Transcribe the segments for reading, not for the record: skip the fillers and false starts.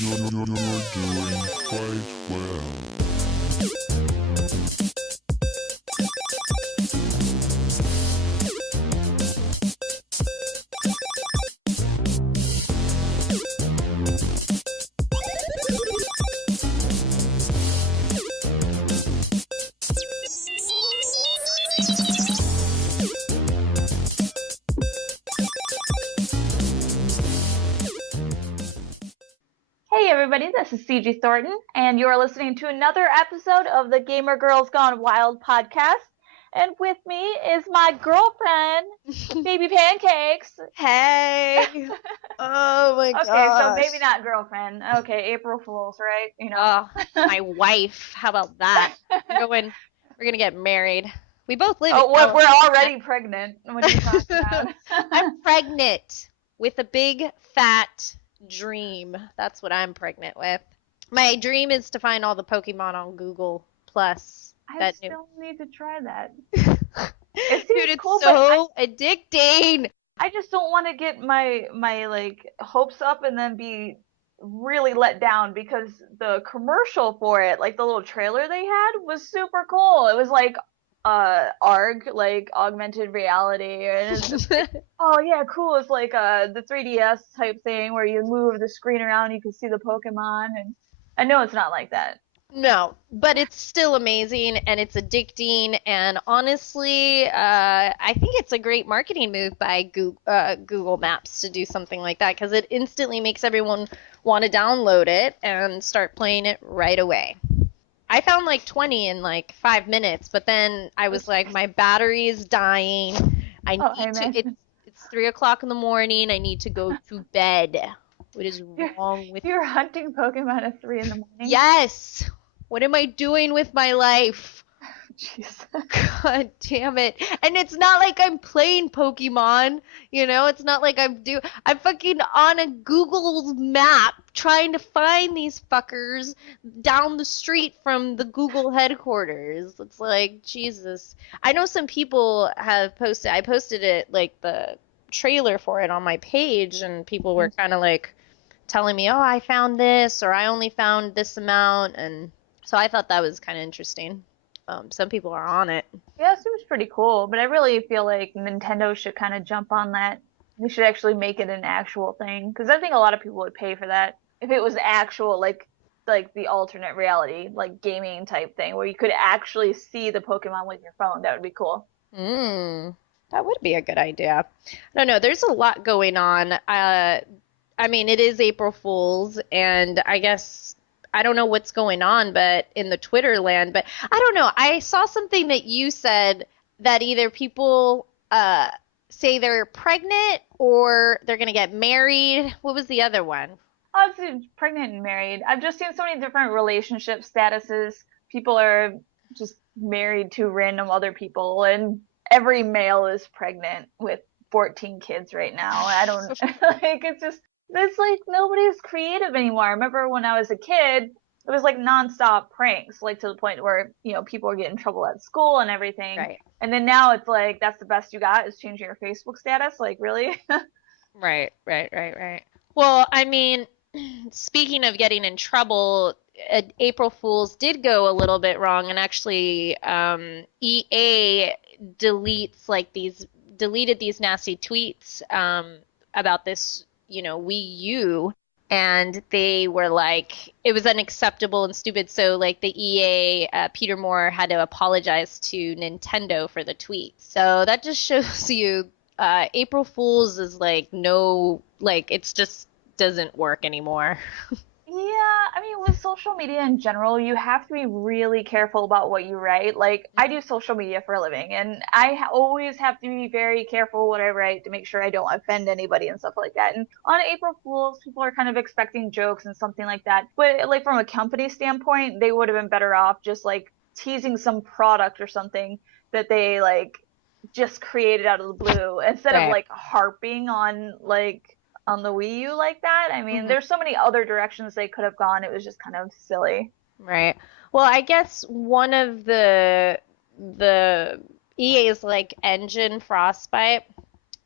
You're doing quite well. Hey everybody, this is CG Thornton, and you're listening to another episode of the Gamer Girls Gone Wild podcast. And with me is my girlfriend, Baby Pancakes. Hey! Oh my gosh. Okay, so maybe not girlfriend. Okay, April Fools, right? You know. Oh, my wife. How about that? We're gonna get married. We both live. Oh, we're already pregnant. What are you talking about? I'm pregnant with a big fat dream. That's what I'm pregnant with. My dream is to find all the Pokemon on Google Plus. I still need to try that. It seems Dude, it's cool, so addicting. I just don't want to get my like hopes up and then be really let down because the commercial for it, like the little trailer they had, was super cool. It was like ARG, like augmented reality, and it's just, oh yeah, cool. It's like the 3DS type thing where you move the screen around, you can see the Pokemon, and I know it's not like that. No, but it's still amazing and it's addicting. And honestly, I think it's a great marketing move by Google Maps to do something like that because it instantly makes everyone want to download it and start playing it right away. I found like 20 in like 5 minutes, but then I was like, my battery is dying. It's 3 o'clock in the morning. I need to go to bed. What is wrong with You're hunting Pokemon at 3 in the morning? Yes! What am I doing with my life? Jeez. God damn it. And it's not like I'm playing Pokemon, you know? It's not like I'm fucking on a Google map trying to find these fuckers down the street from the Google headquarters. It's like, Jesus. I know some people have I posted it, like the trailer for it on my page, and people were kind of like telling me, oh, I found this, or I only found this amount, and so I thought that was kind of interesting. Some people are on it. Yeah, it seems pretty cool, but I really feel like Nintendo should kind of jump on that. They should actually make it an actual thing, because I think a lot of people would pay for that if it was actual, like the alternate reality, like gaming type thing, where you could actually see the Pokemon with your phone. That would be cool. That would be a good idea. I don't know. There's a lot going on. I mean, it is April Fools, and I guess I don't know what's going on, but in the Twitter land, but I don't know. I saw something that you said that either people say they're pregnant or they're going to get married. What was the other one? Oh, it's pregnant and married. I've just seen so many different relationship statuses. People are just married to random other people, and every male is pregnant with 14 kids right now. I don't like it's like nobody's creative anymore. I remember when I was a kid, it was like nonstop pranks, like to the point where, you know, people were getting in trouble at school and everything. Right. And then now it's like that's the best you got is changing your Facebook status. Like, really? Right. Well, I mean, speaking of getting in trouble, April Fools did go a little bit wrong, and actually, EA deleted these nasty tweets about this, you know, Wii U, and they were like, it was unacceptable and stupid. So like the EA, Peter Moore had to apologize to Nintendo for the tweet. So that just shows you, April Fools is like it's just doesn't work anymore. Yeah, I mean, with social media in general, you have to be really careful about what you write. Like, I do social media for a living, and I always have to be very careful what I write to make sure I don't offend anybody and stuff like that. And on April Fools, people are kind of expecting jokes and something like that. But, like, from a company standpoint, they would have been better off just, like, teasing some product or something that they, like, just created out of the blue instead of, like, harping on, like, on the Wii U like that. I mean, there's so many other directions they could have gone. It was just kind of silly. Right. Well, I guess one of the EA's like engine Frostbite,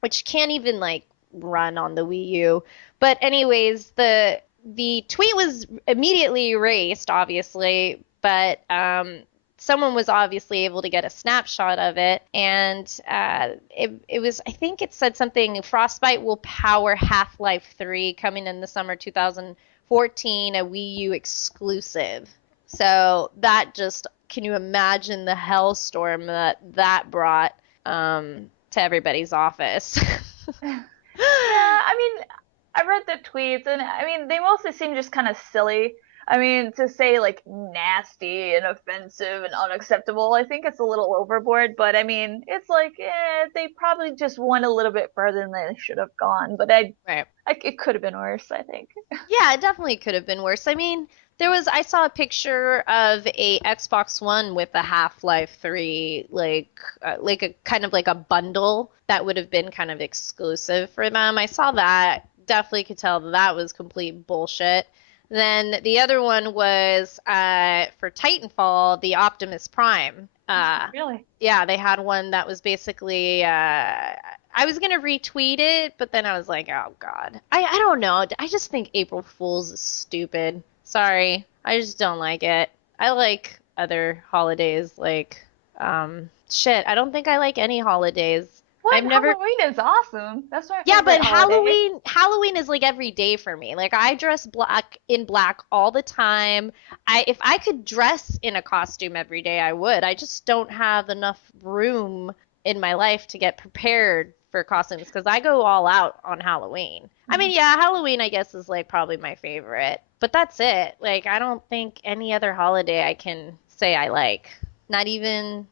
which can't even like run on the Wii U. But anyways, the tweet was immediately erased, obviously, but someone was obviously able to get a snapshot of it, and it was, I think it said something, Frostbite will power Half-Life 3 coming in the summer 2014, a Wii U exclusive. So that just, can you imagine the hellstorm that brought to everybody's office? Yeah, I mean, I read the tweets, and I mean, they mostly seem just kind of silly. I mean, to say like nasty and offensive and unacceptable, I think it's a little overboard. But I mean, it's like, they probably just went a little bit further than they should have gone. But Right. it could have been worse, I think. Yeah, it definitely could have been worse. I mean, I saw a picture of a Xbox One with a Half-Life 3, like a kind of like a bundle that would have been kind of exclusive for them. I saw that, definitely could tell that was complete bullshit. Then the other one was for Titanfall, the Optimus Prime. Really? Yeah, they had one that was basically I was gonna retweet it, but then I was like, oh God. I don't know. I just think April Fools is stupid. Sorry. I just don't like it. I like other holidays, like shit, I don't think I like any holidays. What? I've never Halloween is awesome. That's my Yeah, favorite but holiday. Halloween is like every day for me. Like I dress black all the time. If I could dress in a costume every day, I would. I just don't have enough room in my life to get prepared for costumes because I go all out on Halloween. I mean, yeah, Halloween I guess is like probably my favorite, but that's it. Like I don't think any other holiday I can say I like. Not even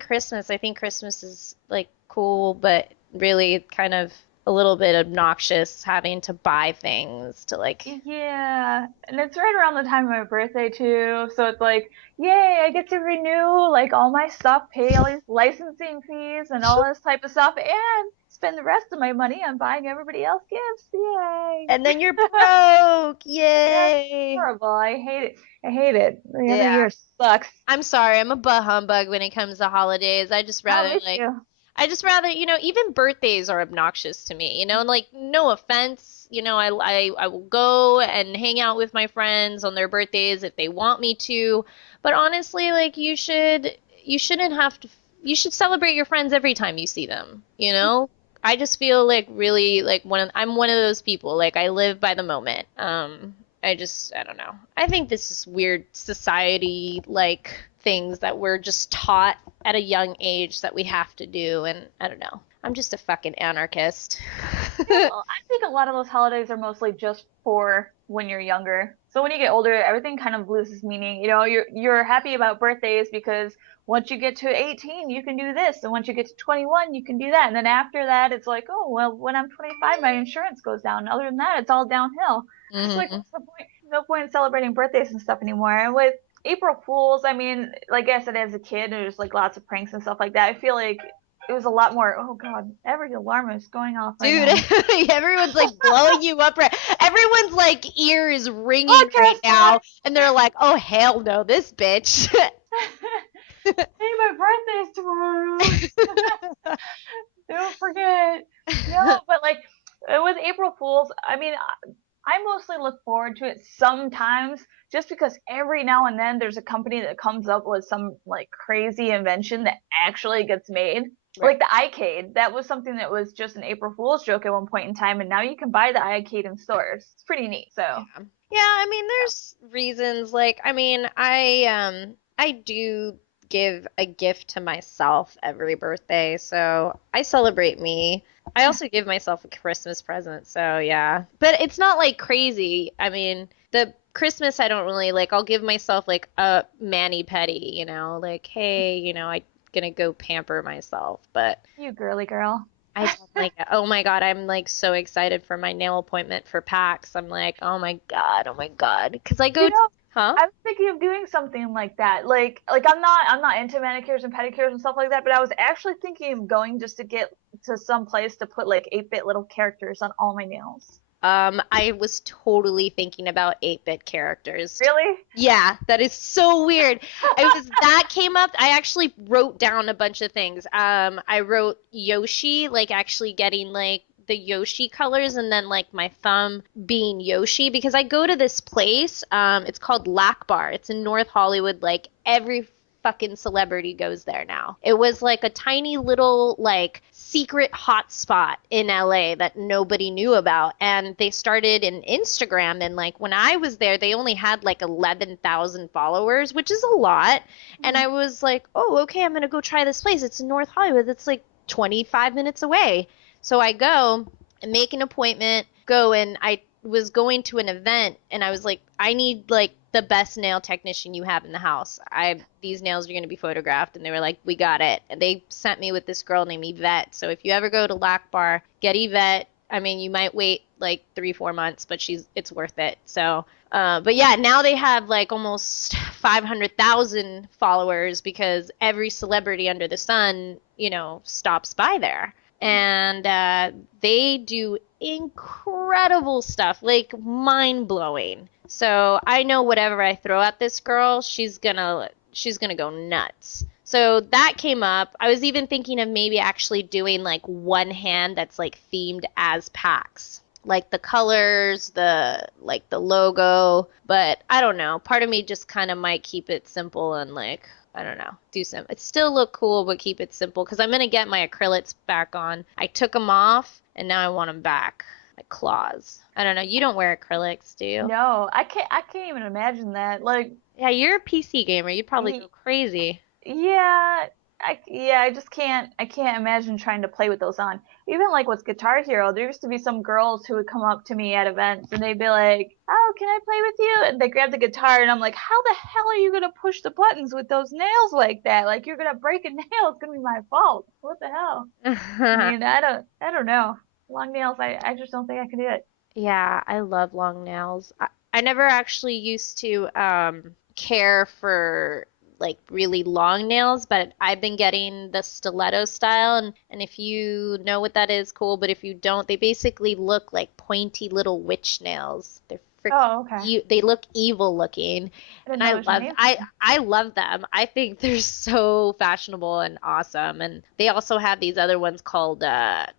Christmas. I think Christmas is like cool, but really kind of a little bit obnoxious having to buy things to like. Yeah, and it's right around the time of my birthday too, so it's like, yay, I get to renew like all my stuff, pay all these licensing fees and all this type of stuff, and spend the rest of my money on buying everybody else gifts. Yay! And then you're broke. Yeah, it's Yay. horrible. I hate it. I hate it. The end of the Yeah. year sucks. I'm sorry. I'm a bah humbug when it comes to holidays. I just Oh, rather me like too. I just rather, even birthdays are obnoxious to me, and like no offense, I will go and hang out with my friends on their birthdays if they want me to, but honestly, like you shouldn't have to you should celebrate your friends every time you see them, you know? I just feel like really like I'm one of those people, like I live by the moment. I don't know. I think this is weird society like things that we're just taught at a young age that we have to do, and I don't know. I'm just a fucking anarchist. Yeah, well, I think a lot of those holidays are mostly just for when you're younger. So when you get older, everything kind of loses meaning. You know, you're happy about birthdays because once you get to 18, you can do this, and once you get to 21, you can do that. And then after that, it's like, oh, well, when I'm 25, my insurance goes down. Other than that, it's all downhill. It's like, Hmm. what's the point? No point in celebrating birthdays and stuff anymore. And with April Fools, I mean, like I said, as a kid, there's like lots of pranks and stuff like that. I feel like it was a lot more. Oh God, every alarm is going off right Dude, now. everyone's like blowing you up. Everyone's like ear is ringing Oh, right now, Tessa! and they're like, "Oh hell no, this bitch." Hey, my birthday's tomorrow. Don't forget. No, but like with April Fools, I mean, I mostly look forward to it sometimes just because every now and then there's a company that comes up with some like crazy invention that actually gets made. Right. Like the iCade, that was something that was just an April Fool's joke at one point in time, and now you can buy the iCade in stores. It's pretty neat. So, Yeah, I mean, there's reasons. Like, I mean, I do give a gift to myself every birthday, so I celebrate me. I also give myself a Christmas present, so yeah. But it's not like crazy. I mean, the Christmas I don't really like. I'll give myself like a mani-pedi, like, hey, I gonna go pamper myself, but you girly girl. I don't like it. Oh my God, I'm like so excited for my nail appointment for PAX. I'm like, oh my God, because I go, You know, huh? I was thinking of doing something like that. Like I'm not into manicures and pedicures and stuff like that, but I was actually thinking of going just to get to some place to put like 8-bit little characters on all my nails. I was totally thinking about 8-bit characters. Really? Yeah, that is so weird. That came up. I actually wrote down a bunch of things. I wrote Yoshi, like actually getting like the Yoshi colors and then like my thumb being Yoshi because I go to this place. It's called Bar. It's in North Hollywood. Like every fucking celebrity goes there now. It was like a tiny little like secret hot spot in LA that nobody knew about. And they started an Instagram and like when I was there, they only had like 11,000 followers, which is a lot. And I was like, oh, okay, I'm gonna go try this place. It's in North Hollywood. It's like 25 minutes away. So I go and make an appointment, go and I was going to an event and I was like, I need like the best nail technician you have in the house. These nails are going to be photographed. And they were like, we got it. And they sent me with this girl named Yvette. So if you ever go to Bar, get Yvette. I mean, you might wait like 3-4 months, but it's worth it. So, but yeah, now they have like almost 500,000 followers because every celebrity under the sun, you know, stops by there. And they do incredible stuff, like mind-blowing. So I know whatever I throw at this girl, she's gonna go nuts. So that came up. I was even thinking of maybe actually doing like one hand that's like themed as PAX. Like the colors, the logo, but I don't know. Part of me just kind of might keep it simple and like, I don't know, do some. It still look cool, but keep it simple because I'm gonna get my acrylics back on. I took them off and now I want them back. My claws. I don't know. You don't wear acrylics, do you? No, I can't even imagine that. Like, Yeah, you're a PC gamer. You'd probably go crazy. yeah, I just can't. I can't imagine trying to play with those on. Even like with Guitar Hero, there used to be some girls who would come up to me at events and they'd be like, "Oh, can I play with you?" And they grab the guitar and I'm like, "How the hell are you gonna push the buttons with those nails like that? Like you're gonna break a nail. It's gonna be my fault. What the hell?" I mean, I don't know. Long nails, I just don't think I can do it. Yeah, I love long nails. I never actually used to care for like really long nails, but I've been getting the stiletto style and if you know what that is, cool, but if you don't, they basically look like pointy little witch nails. They're Oh, freaking okay. they look evil looking. I didn't And know there's a name for them. I love them. I think they're so fashionable and awesome. And they also have these other ones called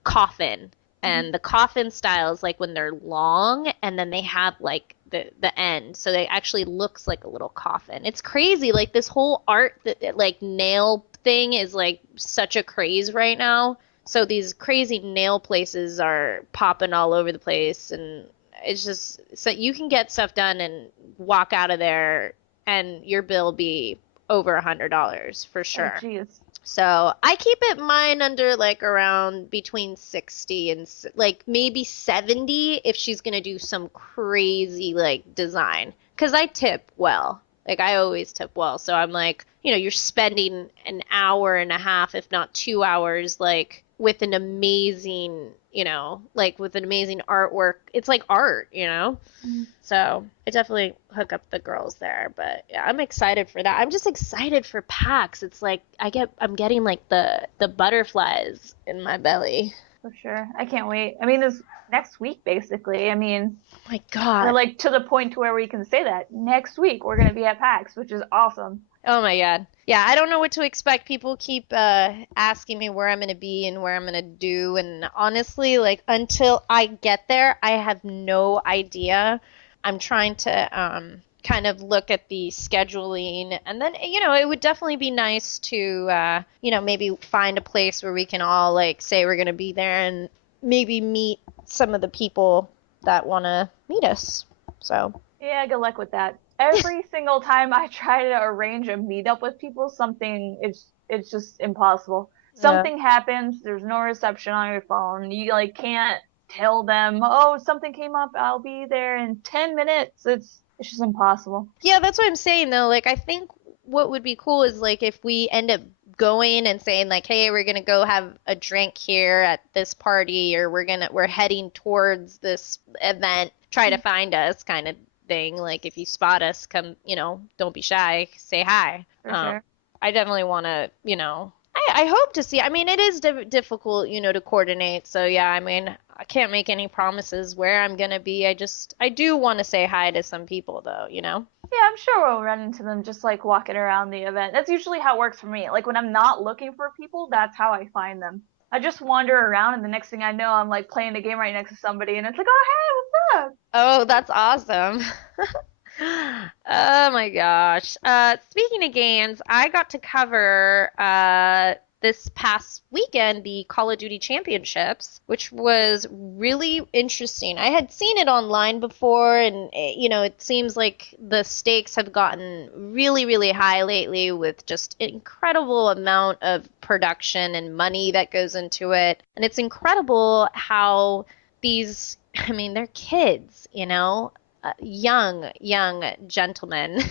coffin. And the coffin style is like when they're long and then they have like the end. So they actually looks like a little coffin. It's crazy. Like this whole art that like nail thing is like such a craze right now. So these crazy nail places are popping all over the place and it's just so you can get stuff done and walk out of there and your bill be over $100 for Oh, sure. jeez. So I keep it mine under like around between 60 and like maybe 70 if she's gonna do some crazy like design. 'Cause I tip well. Like I always tip well. So I'm like, you know, you're spending an hour and a half, if not 2 hours, like with an amazing, you know, like with an amazing artwork. It's like art, you know? Mhm. So I definitely hook up the girls there, but yeah, I'm excited for that. I'm just excited for PAX. It's like I'm getting like the butterflies in my belly. For sure. I can't wait. I mean, this next week, basically. I mean, My we're God. like to the point to where we can say that next week we're gonna be at PAX, which is awesome. Oh my God. Yeah, I don't know what to expect. People keep asking me where I'm gonna be and where I'm gonna do, and honestly, like until I get there, I have no idea. I'm trying to kind of look at the scheduling, and then you know, it would definitely be nice to you know, maybe find a place where we can all like say we're gonna be there and maybe meet some of the people that want to meet us. So. Yeah, good luck with that. Every single time I try to arrange a meetup with people, it's just impossible. Yeah. Something happens, there's no reception on your phone. You like can't tell them, "Oh, something came up, I'll be there in 10 minutes." It's just impossible. Yeah, that's what I'm saying though. Like I think what would be cool is like if we end up going and saying like, "Hey, we're gonna go have a drink here at this party," or we're heading towards this event, try to find us kind of thing. Like if you spot us, come, you know, don't be shy, say hi. For sure. I definitely want to, you know, I hope to see. I mean, it is difficult, you know, to coordinate. So yeah, I mean, I can't make any promises where I'm gonna be. I do want to say hi to some people though, you know. Yeah, I'm sure we'll run into them just like walking around the event. That's usually how it works for me. Like when I'm not looking for people, that's how I find them. I just wander around, and the next thing I know, I'm like playing the game right next to somebody, and it's like, oh hey, what's up? Oh, that's awesome. Oh my gosh. Speaking of games, I got to cover this past weekend the Call of Duty Championships, which was really interesting. I had seen it online before, and it seems like the stakes have gotten really, really high lately with just incredible amount of production and money that goes into it. And it's incredible how these, I mean, they're kids, young gentlemen,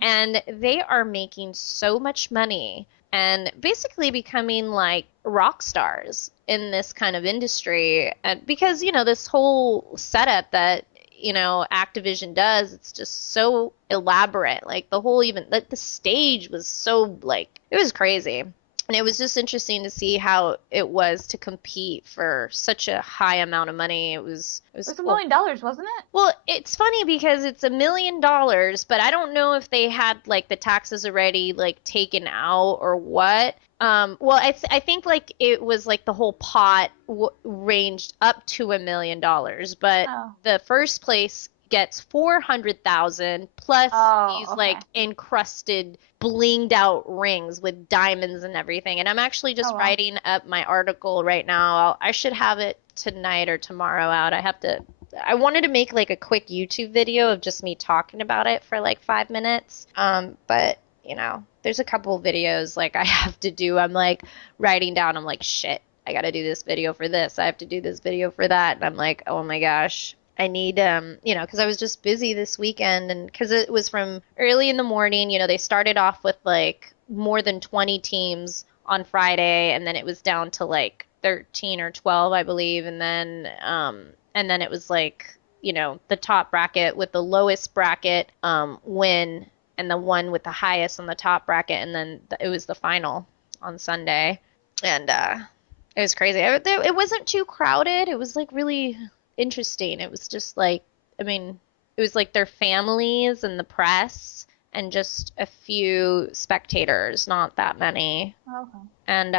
and they are making so much money and basically becoming like rock stars in this kind of industry. And because, this whole setup that, Activision does, it's just so elaborate. Like the whole, even like the stage was so like, it was crazy. And it was just interesting to see how it was to compete for such a high amount of money. It was It was $1 cool. million, wasn't it? Well, it's funny because it's $1 million, but I don't know if they had like the taxes already like taken out or what. Well, I think like it was like the whole pot ranged up to $1 million, but Oh. the first place gets 400,000 plus these Okay. like encrusted blinged out rings with diamonds and everything. And I'm actually just Oh, wow. writing up my article right now. I should have it tonight or tomorrow out. I wanted to make like a quick YouTube video of just me talking about it for like 5 minutes. But there's a couple videos like I have to do. I'm like writing down, I'm like, shit, I gotta do this video for this. I have to do this video for that. And I'm like, oh my gosh, I need, because I was just busy this weekend, and because it was from early in the morning, they started off with like more than 20 teams on Friday, and then it was down to like 13 or 12, I believe, and then it was like, the top bracket with the lowest bracket win, and the one with the highest on the top bracket, and then it was the final on Sunday, and it was crazy. It wasn't too crowded. It was like really interesting. It was just like, I mean, it was like their families and the press and just a few spectators, not that many. Okay. And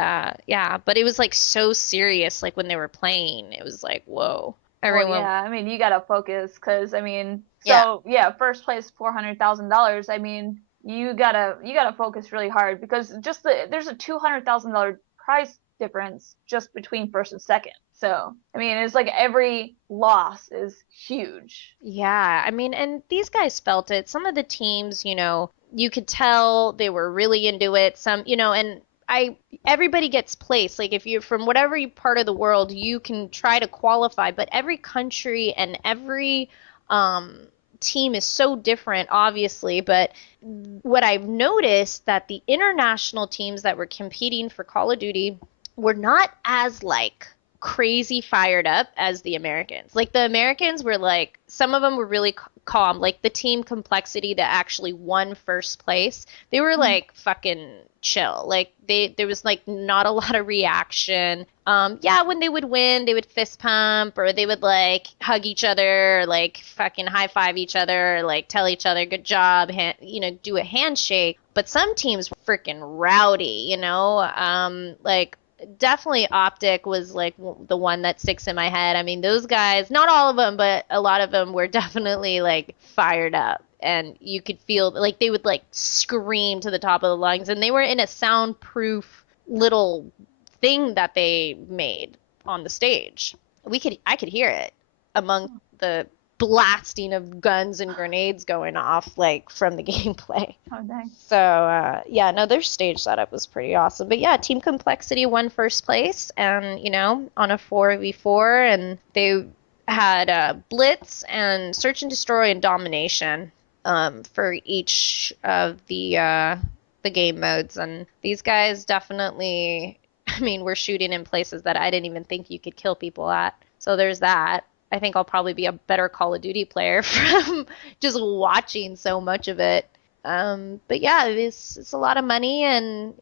yeah, but it was like so serious, like when they were playing, it was like, whoa. Well, Everyone, yeah, I mean, you gotta focus, because I mean, yeah. so yeah, first place $400,000. I mean, you gotta focus really hard, because there's a $200,000 price difference just between first and second. So I mean, it's like every loss is huge. Yeah, I mean, and these guys felt it. Some of the teams, you could tell they were really into it. Some, and everybody gets placed. Like if you're from whatever part of the world, you can try to qualify, but every country and every team is so different, obviously. But what I've noticed that the international teams that were competing for Call of Duty were not as like crazy fired up as the Americans. Like the Americans were like, some of them were really calm. Like the team complexity that actually won first place, they were like fucking chill. Like there was like not a lot of reaction. Yeah, when they would win, they would fist pump, or they would like hug each other, or, like fucking high five each other, or, like tell each other good job, do a handshake. But some teams were freaking rowdy, like definitely Optic was like the one that sticks in my head. I mean, those guys, not all of them, but a lot of them were definitely like fired up, and you could feel like they would like scream to the top of the lungs, and they were in a soundproof little thing that they made on the stage. I could hear it among the blasting of guns and grenades going off like from the gameplay. Oh dang. So yeah, no, their stage setup was pretty awesome. But yeah, Team Complexity won first place, and on a 4v4, and they had Blitz and Search and Destroy and Domination for each of the game modes. And these guys definitely, I mean, were shooting in places that I didn't even think you could kill people at. So there's that. I think I'll probably be a better Call of Duty player from just watching so much of it. But yeah, it's a lot of money, and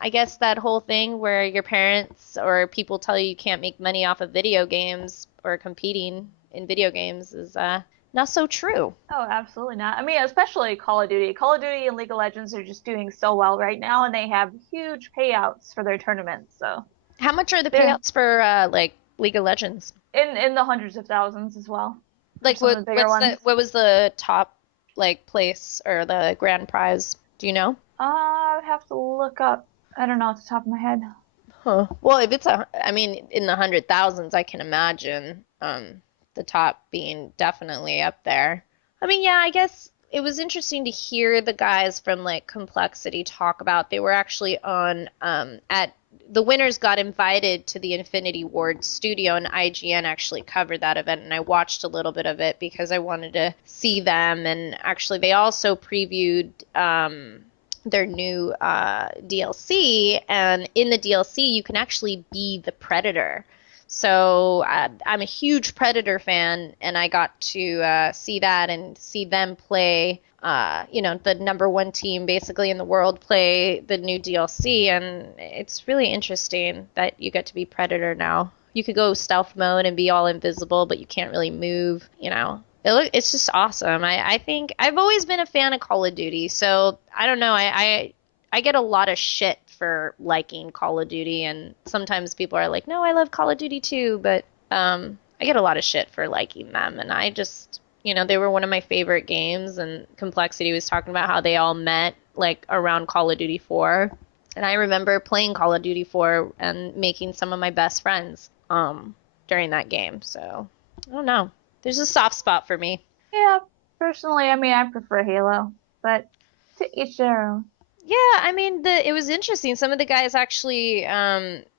I guess that whole thing where your parents or people tell you can't make money off of video games or competing in video games is not so true. Oh, absolutely not. I mean, especially Call of Duty. Call of Duty and League of Legends are just doing so well right now, and they have huge payouts for their tournaments. So How much are the They're payouts for like League of Legends? in the hundreds of thousands as well for Like some of the bigger ones. what was the top like place or the grand prize? Do you know? I would have to look up. I don't know off the top of my head. Huh. Well, if it's I mean, in the hundred thousands, I can imagine the top being definitely up there. I mean, yeah, I guess it was interesting to hear the guys from like Complexity talk about they were actually on at the winners got invited to the Infinity Ward studio and IGN actually covered that event and I watched a little bit of it because I wanted to see them and actually they also previewed their new DLC, and in the DLC you can actually be the Predator. So I'm a huge Predator fan, and I got to see that and see them play, the number one team basically in the world play the new DLC, and it's really interesting that you get to be Predator now. You could go stealth mode and be all invisible, but you can't really move, it's just awesome. I think I've always been a fan of Call of Duty, so I don't know. I get a lot of shit for liking Call of Duty, and sometimes people are like, "No, I love Call of Duty too," but I get a lot of shit for liking them, and I just, they were one of my favorite games, and Complexity was talking about how they all met like around Call of Duty 4, and I remember playing Call of Duty 4 and making some of my best friends during that game. So I don't know. There's a soft spot for me. Yeah, personally, I mean, I prefer Halo, but to each their own. Yeah, I mean, it was interesting. Some of the guys actually,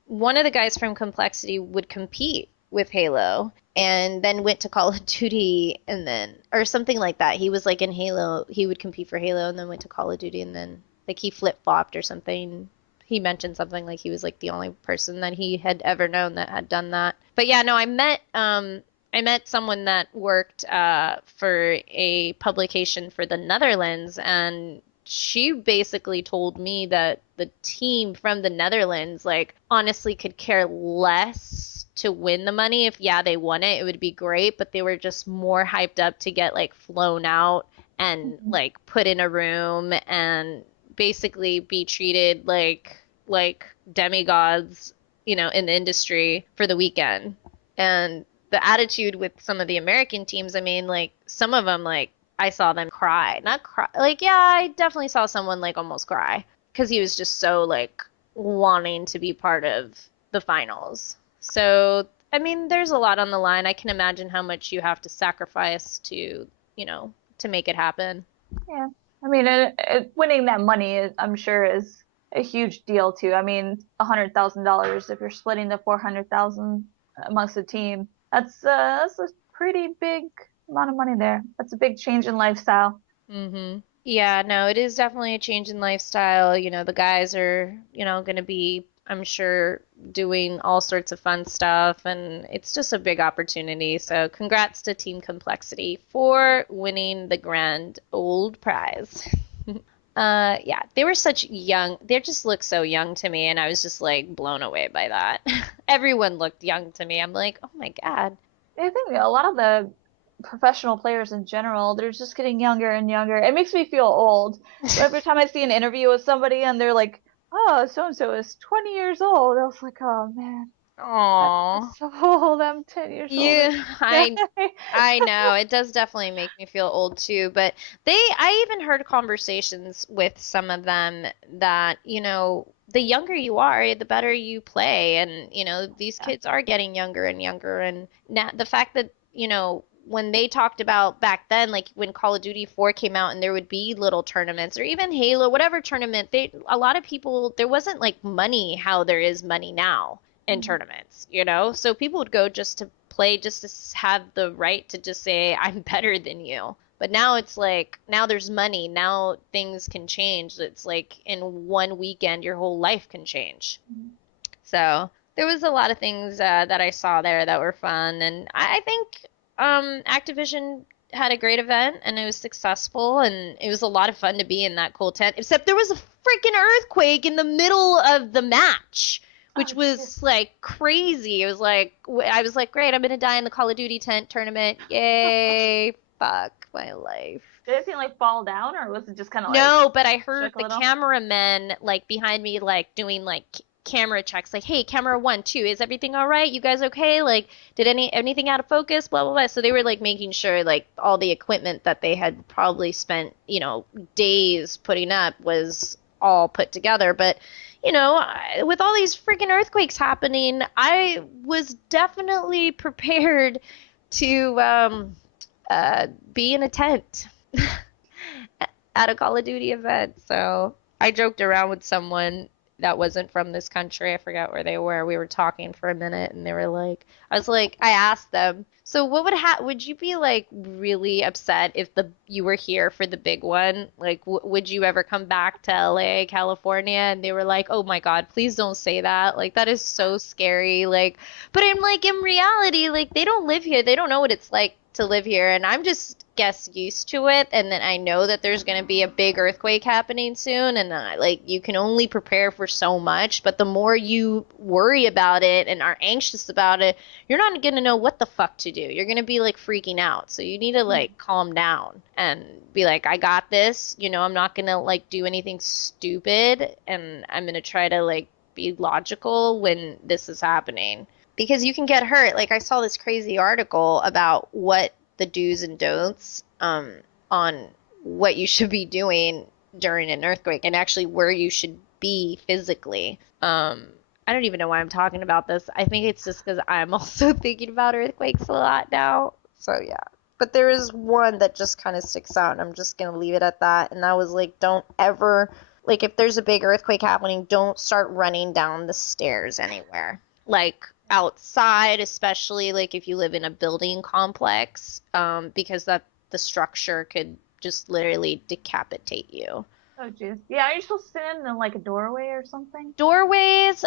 one of the guys from Complexity would compete with Halo and then went to Call of Duty and then, or something like that. He was like in Halo, he would compete for Halo and then went to Call of Duty and then like he flip-flopped or something. He mentioned something like he was like the only person that he had ever known that had done that. But yeah, no, I met someone that worked for a publication for the Netherlands, and she basically told me that the team from the Netherlands, like, honestly could care less to win the money. If, yeah, they won it, it would be great, but they were just more hyped up to get, like, flown out and, like, put in a room and basically be treated like demigods, in the industry for the weekend. And the attitude with some of the American teams, I mean, like, some of them, like, I saw them cry. Not cry. Like, yeah, I definitely saw someone, like, almost cry. Because he was just so, like, wanting to be part of the finals. So, I mean, there's a lot on the line. I can imagine how much you have to sacrifice to, to make it happen. Yeah, I mean, winning that money, I'm sure, is a huge deal too. I mean, $100,000 if you're splitting the 400,000 amongst the team, that's a pretty big amount of money there. That's a big change in lifestyle. Mm-hmm. Yeah, no, it is definitely a change in lifestyle. The guys are, going to be, I'm sure, doing all sorts of fun stuff, and it's just a big opportunity. So congrats to Team Complexity for winning the grand old prize. Yeah, they were such young, they just looked so young to me, and I was just like blown away by that. Everyone looked young to me. I'm like, oh my God. I think a lot of the professional players in general, they're just getting younger and younger. It makes me feel old. Every time I see an interview with somebody and they're like, "Oh, so and so is 20 years old," I was like, "Oh man, Aww. I'm so old. I'm 10 years old." Yeah, I know. It does definitely make me feel old too, but I even heard conversations with some of them that, the younger you are, the better you play. And, these kids are getting younger and younger. And now the fact that, when they talked about back then, like when Call of Duty 4 came out and there would be little tournaments or even Halo, whatever tournament, a lot of people, there wasn't like money how there is money now in tournaments, So people would go just to play, just to have the right to just say, I'm better than you. But now it's like, now there's money. Now things can change. It's like in one weekend, your whole life can change. So there was a lot of things that I saw there that were fun. And I think Activision had a great event and it was successful and it was a lot of fun to be in that cool tent, except there was a freaking earthquake in the middle of the match, which was like crazy. It was like, I was like, great, I'm gonna die in the Call of Duty tent tournament. Yay. Fuck my life. Did anything like fall down or was it just kind of No, but I heard shook a the little? cameramen like behind me like doing like camera checks, like, hey, camera 1, 2, is everything all right? You guys okay? Like, did anything out of focus? Blah, blah, blah. So they were like making sure like all the equipment that they had probably spent, days putting up was all put together. But, with all these freaking earthquakes happening, I was definitely prepared to be in a tent at a Call of Duty event. So I joked around with someone that wasn't from this country. I forgot where they were. We were talking for a minute, and they were like, I asked them, so what would you be like really upset if you were here for the big one? Like, would you ever come back to LA, California? And they were like, oh my God, please don't say that. Like, that is so scary. Like, but I'm like, in reality, like, they don't live here. They don't know what it's like to live here, and I'm just used to it. And then I know that there's going to be a big earthquake happening soon, and you can only prepare for so much, but the more you worry about it and are anxious about it, you're not going to know what the fuck to do. You're going to be like freaking out. So you need to like calm down and be like, I got this, I'm not going to like do anything stupid, and I'm going to try to like be logical when this is happening, because you can get hurt. Like, I saw this crazy article about what the do's and don'ts on what you should be doing during an earthquake, and actually where you should be physically. I don't even know why I'm talking about this. I think it's just because I'm also thinking about earthquakes a lot now. So yeah. But there is one that just kind of sticks out, and I'm just going to leave it at that. And that was like, don't ever, like, if there's a big earthquake happening, don't start running down the stairs anywhere. Like, outside, especially like if you live in a building complex, because the structure could just literally decapitate you. Oh jeez. Yeah, are you supposed to stand in like a doorway or something? Doorways,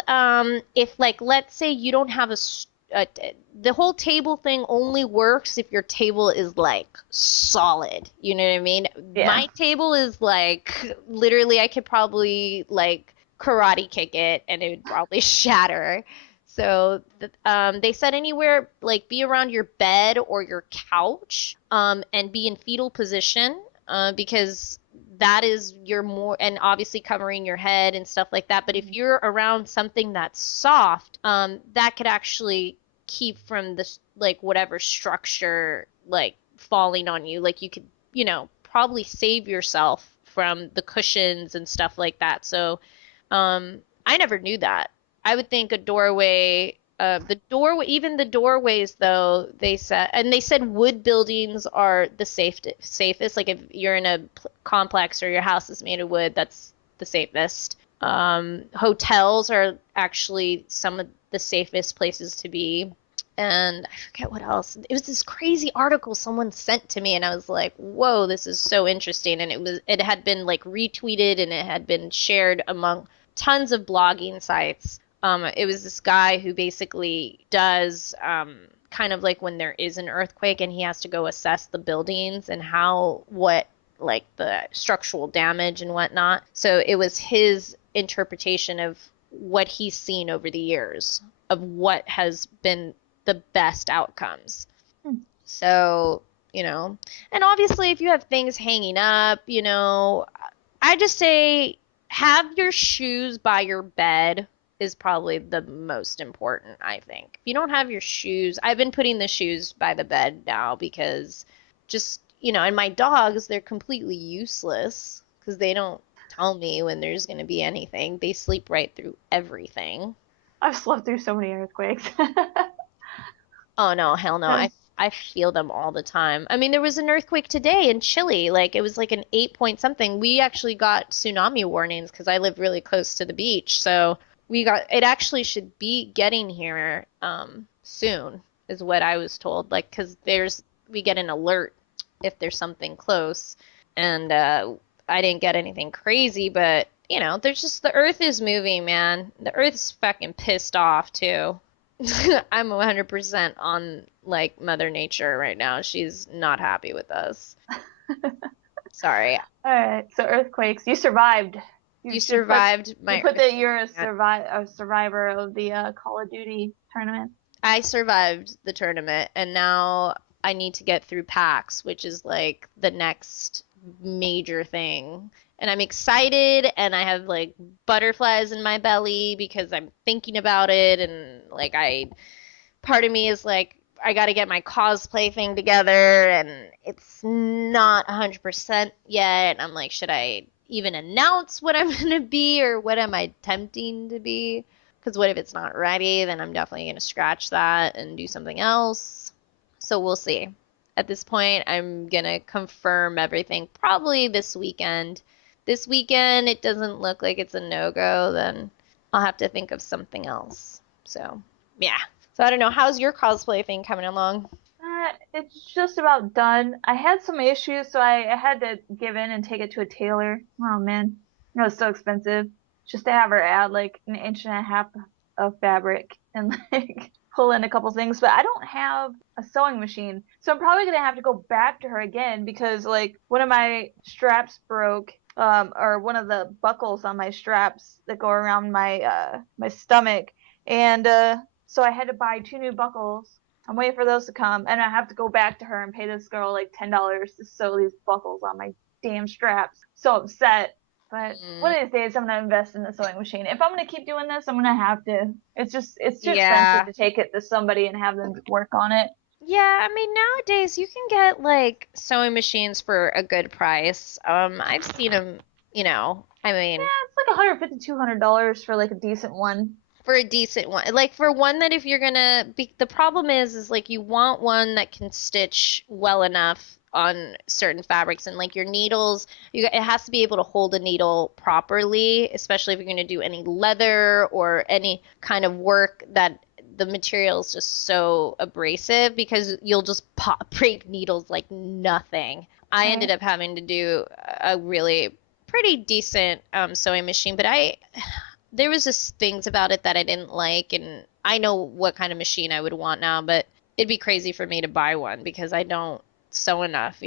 if like, let's say you don't have the whole table thing only works if your table is like solid. You know what I mean? Yeah. My table is like, literally, I could probably like karate kick it and it would probably shatter. So they said anywhere, like, be around your bed or your couch, and be in fetal position, because that is and obviously covering your head and stuff like that. But if you're around something that's soft, that could actually keep from this, like, whatever structure, like, falling on you. Like, you could, probably save yourself from the cushions and stuff like that. So, I never knew that. I would think a doorway, even the doorways though, they said wood buildings are the safest. Like, if you're in a complex or your house is made of wood, that's the safest. Hotels are actually some of the safest places to be. And I forget what else. It was this crazy article someone sent to me, and I was like, whoa, this is so interesting. And it had been like retweeted, and it had been shared among tons of blogging sites. It was this guy who basically does kind of like when there is an earthquake, and he has to go assess the buildings and what like the structural damage and whatnot. So it was his interpretation of what he's seen over the years of what has been the best outcomes. So, and obviously if you have things hanging up, I just say have your shoes by your bed is probably the most important, I think. If you don't have your shoes, I've been putting the shoes by the bed now, because just, and my dogs, they're completely useless because they don't tell me when there's going to be anything. They sleep right through everything. I've slept through so many earthquakes. Oh no, hell no. I feel them all the time. I mean, there was an earthquake today in Chile. Like, it was like an 8 point something. We actually got tsunami warnings because I live really close to the beach. So it actually should be getting here soon, is what I was told. Like, because we get an alert if there's something close. And I didn't get anything crazy, but there's just, the earth is moving, man. The earth's fucking pissed off too. I'm 100% on like Mother Nature right now. She's not happy with us. Sorry. All right. So earthquakes, you survived. You survived my. You put that you're a survivor of the Call of Duty tournament. I survived the tournament, and now I need to get through PAX, which is like the next major thing. And I'm excited and I have like butterflies in my belly because I'm thinking about it and like part of me is like I got to get my cosplay thing together and it's not 100% yet. I'm like, should I even announce what I'm going to be or what am I attempting to be? Because what if it's not ready? Then I'm definitely going to scratch that and do something else. So we'll see. At this point, I'm going to confirm everything probably this weekend. This weekend, it doesn't look like it's a no-go, then I'll have to think of something else. So, yeah. So I don't know. How's your cosplay thing coming along? It's just about done. I had some issues, so I had to give in and take it to a tailor. Oh man, it was so expensive just to have her add like an inch and a half of fabric and like pull in a couple things. But I don't have a sewing machine, so I'm probably gonna have to go back to her again because like one of my straps broke, or one of the buckles on my straps that go around my stomach, and so I had to buy 2 new buckles. I'm waiting for those to come, and I have to go back to her and pay this girl like $10 to sew these buckles on my damn straps. So upset. But one of these days, I'm gonna invest in the sewing machine. If I'm gonna keep doing this, I'm gonna have to. It's too expensive to take it to somebody and have them work on it. Yeah, I mean nowadays you can get like sewing machines for a good price. I've seen them, I mean, Yeah, it's like $150, $200 for like a decent one. for a decent one. Like for one that if you're gonna be, the problem is like you want one that can stitch well enough on certain fabrics and like your needles, it has to be able to hold a needle properly, especially if you're gonna do any leather or any kind of work that the material is just so abrasive because you'll just break needles like nothing. I ended up having to do a really pretty decent sewing machine, but there was just things about it that I didn't like, and I know what kind of machine I would want now, but it'd be crazy for me to buy one because I don't sew enough,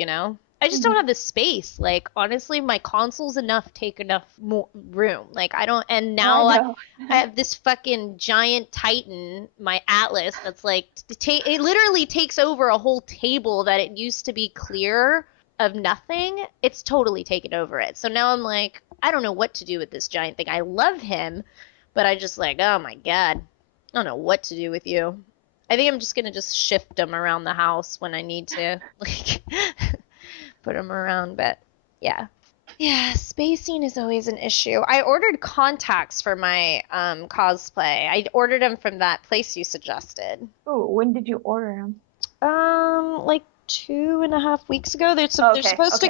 I just don't have the space. Like, honestly, my console's take enough room. Like, I don't, and now I have this fucking giant Titan, my Atlas, that's like, it literally takes over a whole table that it used to be clear of nothing. It's totally taken over it. So now I'm like, I don't know what to do with this giant thing. I love him, but I just like, oh my God, I don't know what to do with you. I think I'm just gonna just shift him around the house when I need to, like, put him around. But yeah, spacing is always an issue. I ordered contacts for my cosplay. I ordered them from that place you suggested. Oh, when did you order them? Like 2.5 weeks ago. They're supposed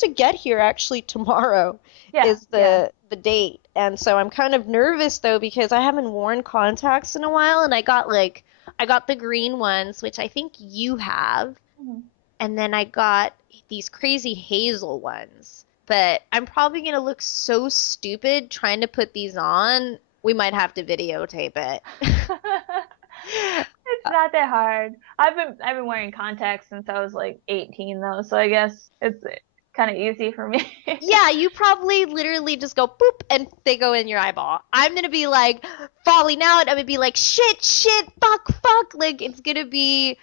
to get here actually tomorrow. Is the date. And so I'm kind of nervous though because I haven't worn contacts in a while, and I got the green ones, which I think you have. Mm-hmm. And then I got these crazy hazel ones. But I'm probably going to look so stupid trying to put these on. We might have to videotape it. It's not that hard. I've been wearing contacts since I was like 18 though, so I guess it's kind of easy for me. Yeah, you probably literally just go boop and they go in your eyeball. I'm gonna be like falling out. I'm gonna be like shit, fuck. Like it's gonna be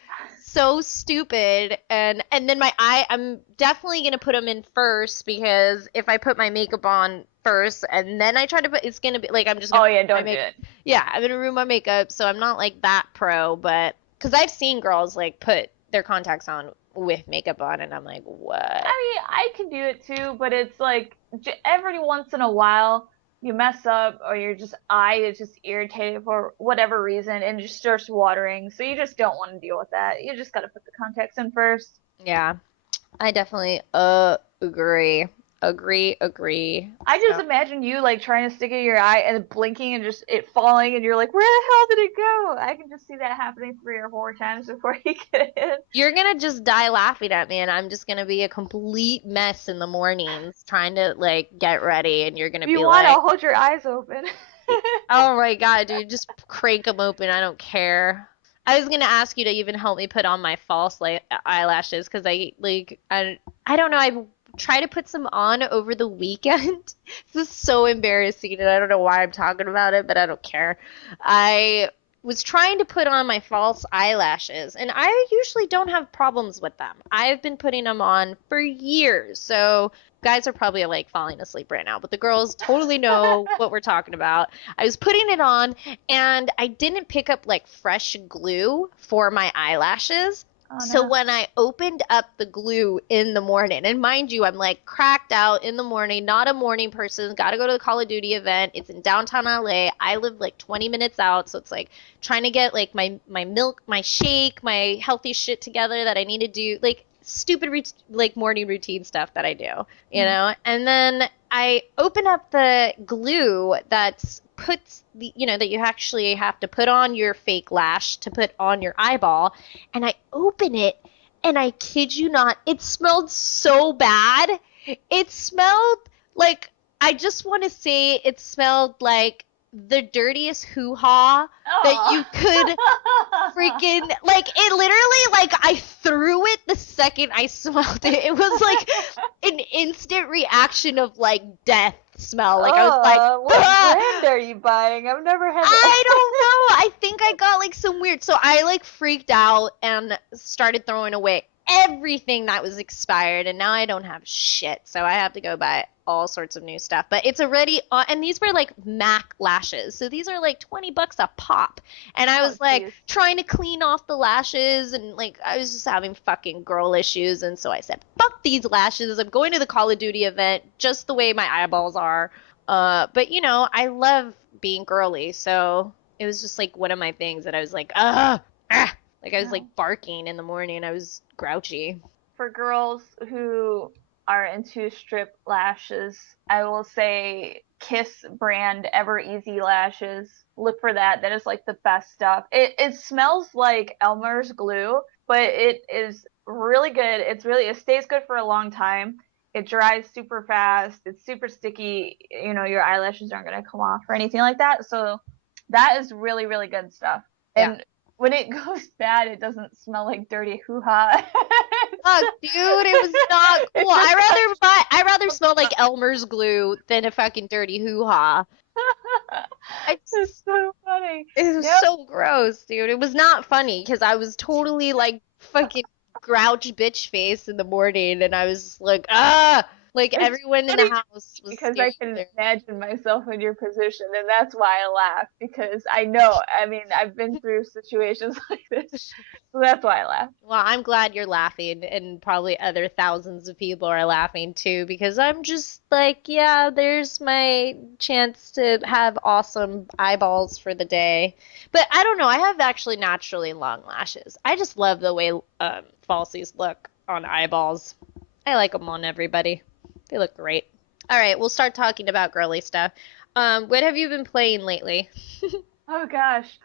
so stupid. And then I'm definitely gonna put them in first because if I put my makeup on first and then I try to it's gonna be like I'm just gonna don't do it. Yeah, I'm gonna ruin my makeup, so I'm not like that pro, but because I've seen girls like put their contacts on with makeup on, and I'm like, what? I mean, I can do it too, but it's like every once in a while you mess up or your eye is just irritated for whatever reason and just starts watering, so you just don't want to deal with that. You just gotta put the contacts in first. Yeah, I definitely agree. I just imagine you like trying to stick it in your eye and blinking and just it falling and you're like, where the hell did it go? I can just see that happening 3 or 4 times before you get in. You're gonna just die laughing at me and I'm just gonna be a complete mess in the mornings trying to like get ready and you're gonna be like, you want to hold your eyes open. Oh my God, dude, just crank them open. I don't care. I was gonna ask you to even help me put on my false eyelashes because I don't know. I've tried to put some on over the weekend. This is so embarrassing, and I don't know why I'm talking about it, but I don't care. I was trying to put on my false eyelashes, and I usually don't have problems with them. I've been putting them on for years, so guys are probably like falling asleep right now, but the girls totally know what we're talking about. I was putting it on, and I didn't pick up like fresh glue for my eyelashes. Oh, So no. when I opened up the glue in the morning, and mind you, I'm like cracked out in the morning, not a morning person, got to go to the Call of Duty event. It's in downtown LA. I live like 20 minutes out, so it's like trying to get like my milk, my shake, my healthy shit together that I need to do, like stupid like morning routine stuff that I do, you know? And then I open up the glue that's puts the, you know, that you actually have to put on your fake lash to put on your eyeball, and I open it, and I kid you not, it smelled so bad. It smelled like, I just want to say it smelled like the dirtiest hoo-ha that you could freaking, like, it literally, like, I threw it the second I smelled it. It was like an instant reaction of like death smell. Like, I was like, what "Ah!" brand are you buying? I've never had I don't know. I think I got like some weird. So I like freaked out and started throwing away everything that was expired, and now I don't have shit. So I have to go buy all sorts of new stuff. But it's already on, and these were like MAC lashes. So these are like $20 a pop. And I was like geez. trying to clean off the lashes, and like I was just having fucking girl issues, and so I said, fuck these lashes. I'm going to the Call of Duty event just the way my eyeballs are. But you know, I love being girly, so it was just like one of my things that I was like, like I was like barking in the morning. I was grouchy. For girls who are into strip lashes, I will say Kiss brand Ever Easy lashes. Look for that. That is like the best stuff. It smells like Elmer's glue, but it is really good. It stays good for a long time. It dries super fast. It's super sticky. You know, your eyelashes aren't going to come off or anything like that. So that is really, really good stuff. Yeah. And when it goes bad, it doesn't smell like dirty hoo-ha. Fuck, dude, it was not cool. I'd rather smell like Elmer's glue than a fucking dirty hoo-ha. It's so funny. It was so gross, dude. It was not funny because I was totally like fucking grouch bitch face in the morning, and I was like, like It's everyone in the house was because I can there. imagine myself in your position, and that's why I laugh, because I know, I mean, I've been through situations like this, so that's why I laugh. Well, I'm glad you're laughing, and probably other thousands of people are laughing too, because I'm just like, yeah, there's my chance to have awesome eyeballs for the day. But I don't know, I have actually naturally long lashes. I just love the way falsies look on eyeballs. I like them on everybody. They look great. All right, we'll start talking about girly stuff. What have you been playing lately? Oh gosh.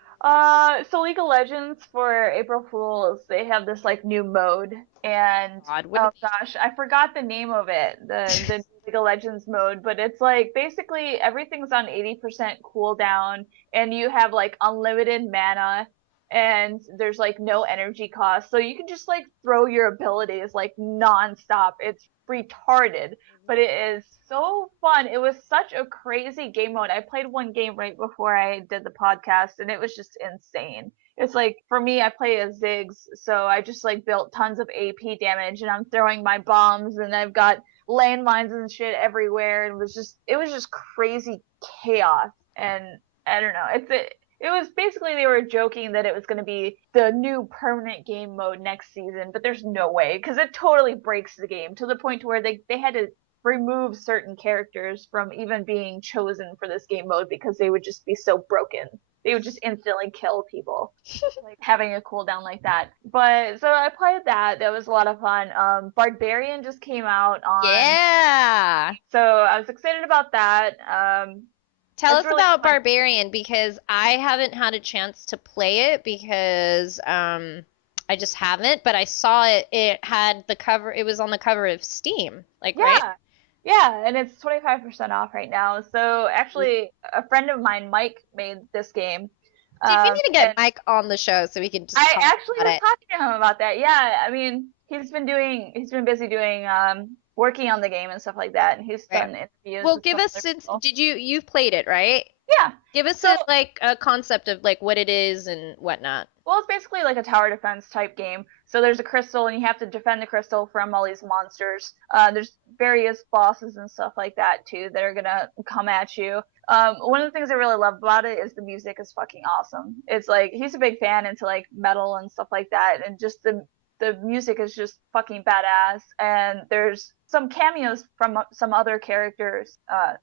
So League of Legends for April Fools, they have this like new mode, and God, oh gosh, I forgot the name of it, the League of Legends mode, but it's like basically everything's on 80% cooldown, and you have like unlimited mana, and there's like no energy cost, so you can just like throw your abilities like nonstop. It's retarded, but it is so fun. It was such a crazy game mode. I played one game right before I did the podcast, and it was just insane. It's like, for me, I play as Ziggs, so I just like built tons of AP damage, and I'm throwing my bombs, and I've got landmines and shit everywhere. And it was just crazy chaos. And I don't know, it was basically, they were joking that it was going to be the new permanent game mode next season, but there's no way, because it totally breaks the game to the point to where they had to remove certain characters from even being chosen for this game mode because they would just be so broken. They would just instantly kill people, like having a cooldown like that. But so I played that. That was a lot of fun. Bardbarian just came out on. Yeah. So I was excited about that. Tell It's us really about fun. Barbarian, because I haven't had a chance to play it because I just haven't, but I saw it. It had the cover. It was on the cover of Steam, like, right? Yeah, and it's 25% off right now. So actually, a friend of mine, Mike, made this game. Dude, we need to get And Mike on the show so we can just I talk actually about was it. talking to him about that. Yeah, I mean, he's been busy doing working on the game and stuff like that, and he's Right. done interviews Well, with give some us, other since people. you've played it, right? Yeah. Give us So, a concept of like what it is and whatnot. well, it's basically like a tower defense type game. So there's a crystal, and you have to defend the crystal from all these monsters. There's various bosses and stuff like that too that are gonna come at you. One of the things I really love about it is the music is fucking awesome. It's like he's a big fan into like metal and stuff like that, and just the music is just fucking badass. And there's some cameos from some other characters,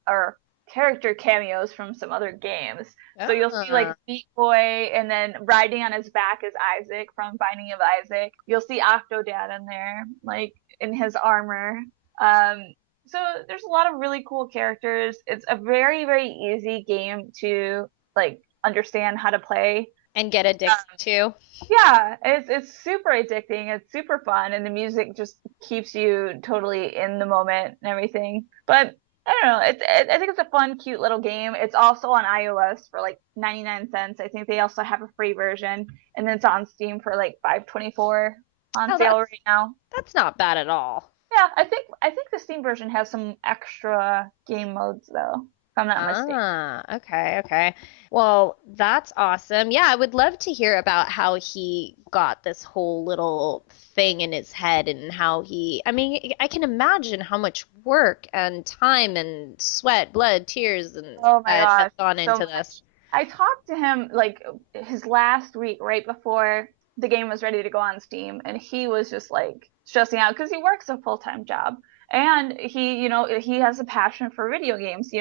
or character cameos from some other games. So you'll see like Beat Boy, and then riding on his back is Isaac from Binding of Isaac. You'll see Octodad in there, like in his armor. So there's a lot of really cool characters. It's a very, very easy game to like understand how to play. And get addicted to. Yeah, it's super addicting. It's super fun, and the music just keeps you totally in the moment and everything. But I don't know. I think it's a fun, cute little game. It's also on iOS for like 99 cents. I think they also have a free version, and then it's on Steam for like 5.24 on sale right now. That's not bad at all. Yeah, I think the Steam version has some extra game modes though, if I'm not mistaken. Okay. Well, that's awesome. Yeah, I would love to hear about how he got this whole little thing in his head and how I mean, I can imagine how much work and time and sweat, blood, tears, and Oh my gosh, has gone so into much. this. I talked to him like his last week, right before the game was ready to go on Steam, and he was just like stressing out because he works a full-time job, and he has a passion for video games,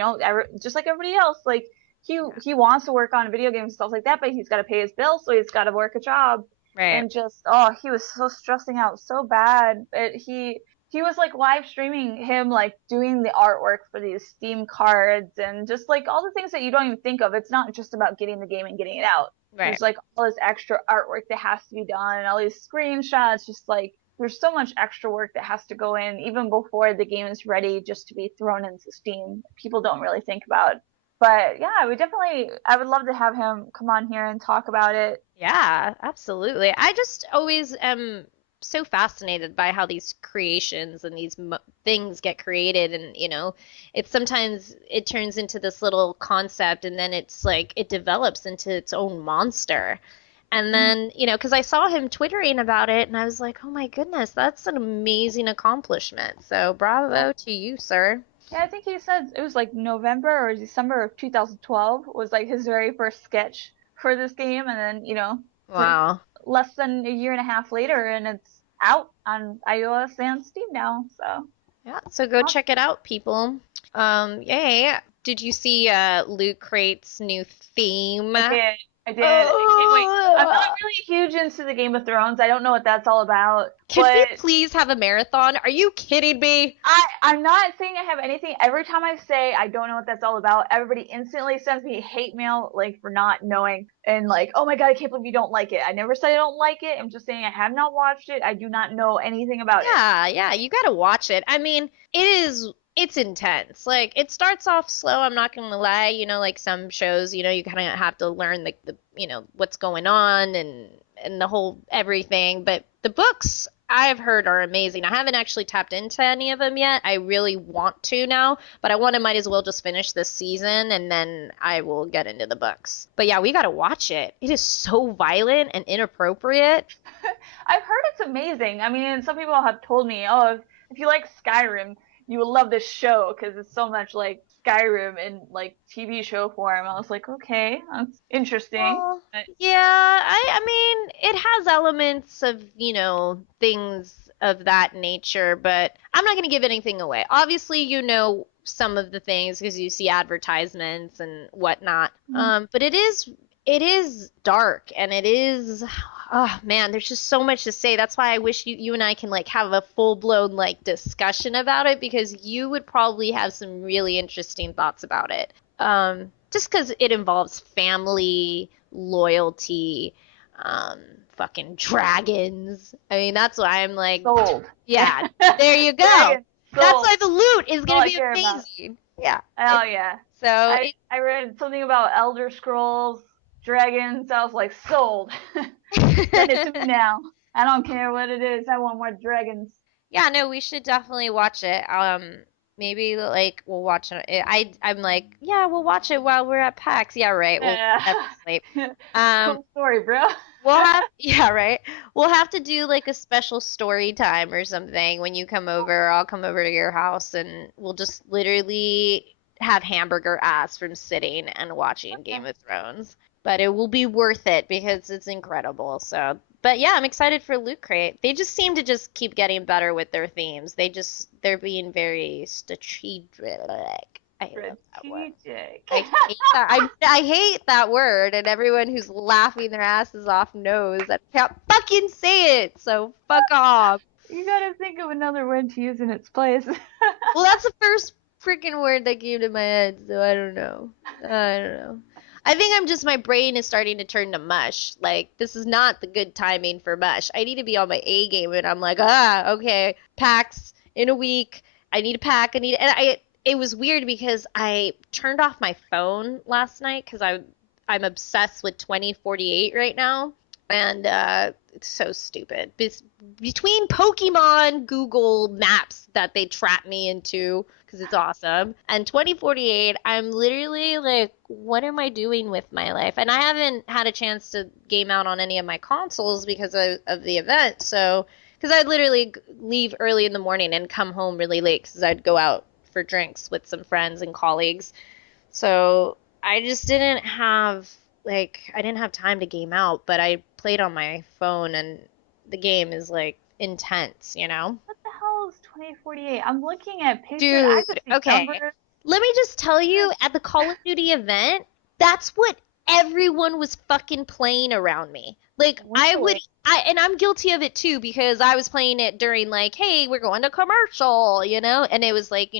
just like everybody else. Like he wants to work on video games and stuff like that, but he's got to pay his bills, so he's got to work a job. Right. And just he was so stressing out so bad. But he was like live streaming him like doing the artwork for these Steam cards and just like all the things that you don't even think of. It's not just about getting the game and getting it out. Right. There's like all this extra artwork that has to be done and all these screenshots. Just like there's so much extra work that has to go in even before the game is ready just to be thrown into Steam. People don't really think about. But yeah, I would love to have him come on here and talk about it. Yeah, absolutely. I just always am so fascinated by how these creations and these things get created, and it's sometimes it turns into this little concept, and then it's like it develops into its own monster. And then, because I saw him twittering about it, and I was like, oh my goodness, that's an amazing accomplishment. So bravo to you, sir. Yeah, I think he said it was like November or December of 2012 was like his very first sketch for this game, and then wow, less than a year and a half later, and it's out on iOS and Steam now. So yeah, so go check it out, people. Yay! Did you see Loot Crate's new theme? I did. I can't wait. I'm not really huge into the Game of Thrones. I don't know what that's all about. Can we please have a marathon? Are you kidding me? I'm not saying I have anything. Every time I say I don't know what that's all about, everybody instantly sends me hate mail like for not knowing and like, oh my god, I can't believe you don't like it. I never said I don't like it. I'm just saying I have not watched it. I do not know anything about it. Yeah, you gotta watch it. I mean, it's intense. Like, it starts off slow, I'm not gonna lie. Like some shows, you kind of have to learn the what's going on and the whole everything. But the books I've heard are amazing. I haven't actually tapped into any of them yet. I really want to now, but I might as well just finish this season and then I will get into the books. But yeah, we gotta watch it. It is so violent and inappropriate. I've heard it's amazing. I mean, some people have told me, oh, if you like Skyrim, you will love this show because it's so much like Skyrim in like TV show form. I was like, okay, that's interesting. Yeah, I mean, it has elements of, things of that nature, but I'm not going to give anything away. Obviously, some of the things because you see advertisements and whatnot. But it is dark and it is, oh man, there's just so much to say. That's why I wish you and I can like have a full-blown like discussion about it because you would probably have some really interesting thoughts about it. Just because it involves family, loyalty, fucking dragons. I mean, that's why I'm like, sold. Yeah, there you go. That's why the loot is going to be amazing. Yeah. Oh yeah. So I read something about Elder Scrolls dragons. I was like, sold. Send it to me now. I don't care what it is. I want more dragons. Yeah, no, we should definitely watch it. Maybe like we'll watch it. I'm like, yeah, we'll watch it while we're at PAX. Yeah, right. We'll have to sleep. Um, Cool story, bro. we'll have yeah, right. We'll have to do like a special story time or something when you come over. I'll come over to your house and we'll just literally have hamburger ass from sitting and watching Game of Thrones. But it will be worth it because it's incredible. So, but yeah, I'm excited for Loot Crate. They just seem to just keep getting better with their themes. They're being very strategic. I love that word. Strategic. I hate that. I hate that word, and everyone who's laughing their asses off knows that I can't fucking say it. So fuck off. You gotta think of another word to use in its place. Well, that's the first freaking word that came to my head, so I don't know. I don't know. I think my brain is starting to turn to mush. Like, this is not the good timing for mush. I need to be on my A game, and I'm like, okay, PAX in a week. I need a pack. It was weird because I turned off my phone last night because I'm obsessed with 2048 right now. And it's so stupid. Between Pokemon Google Maps that they trap me into, because it's awesome, and 2048, I'm literally like, what am I doing with my life? And I haven't had a chance to game out on any of my consoles because of the event. So, because I'd literally leave early in the morning and come home really late because I'd go out for drinks with some friends and colleagues. So I just didn't have I didn't have time to game out, but I played on my phone and the game is like intense, you know? What the hell is 2048? I'm looking at pictures. I Dude, just see okay. numbers. Let me just tell you, at the Call of Duty event, that's what everyone was fucking playing around me. Like, Really? and I'm guilty of it too, because I was playing it during like, hey, we're going to commercial, you know? And it was like,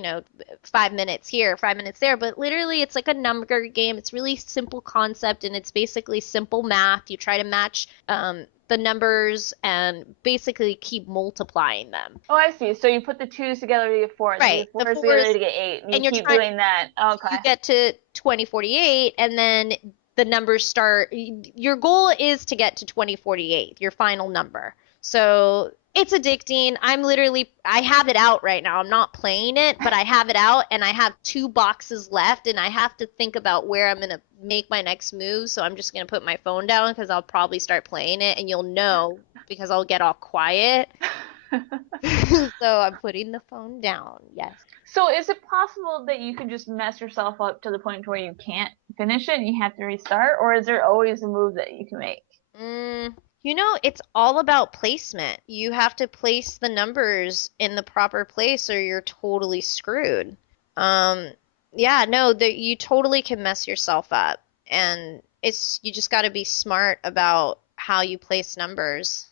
5 minutes here, 5 minutes there, but literally it's like a number game. It's really simple concept and it's basically simple math. You try to match the numbers and basically keep multiplying them. Oh, I see. So you put the twos together to get four, and Right. the The fours fours, together to get eight. And you you're keep trying, doing that. Okay. you get to 2048 and then the numbers start. Your goal is to get to 2048, your final number. So it's addicting. I have it out right now. I'm not playing it, but I have it out and I have 2 boxes left and I have to think about where I'm going to make my next move. So I'm just going to put my phone down because I'll probably start playing it and you'll know because I'll get all quiet. So I'm putting the phone down. Yes. So is it possible that you can just mess yourself up to the point where you can't finish it and you have to restart, or is there always a move that you can make? It's all about placement. You have to place the numbers in the proper place or you're totally screwed. Yeah, no, you totally can mess yourself up. And you just got to be smart about how you place numbers.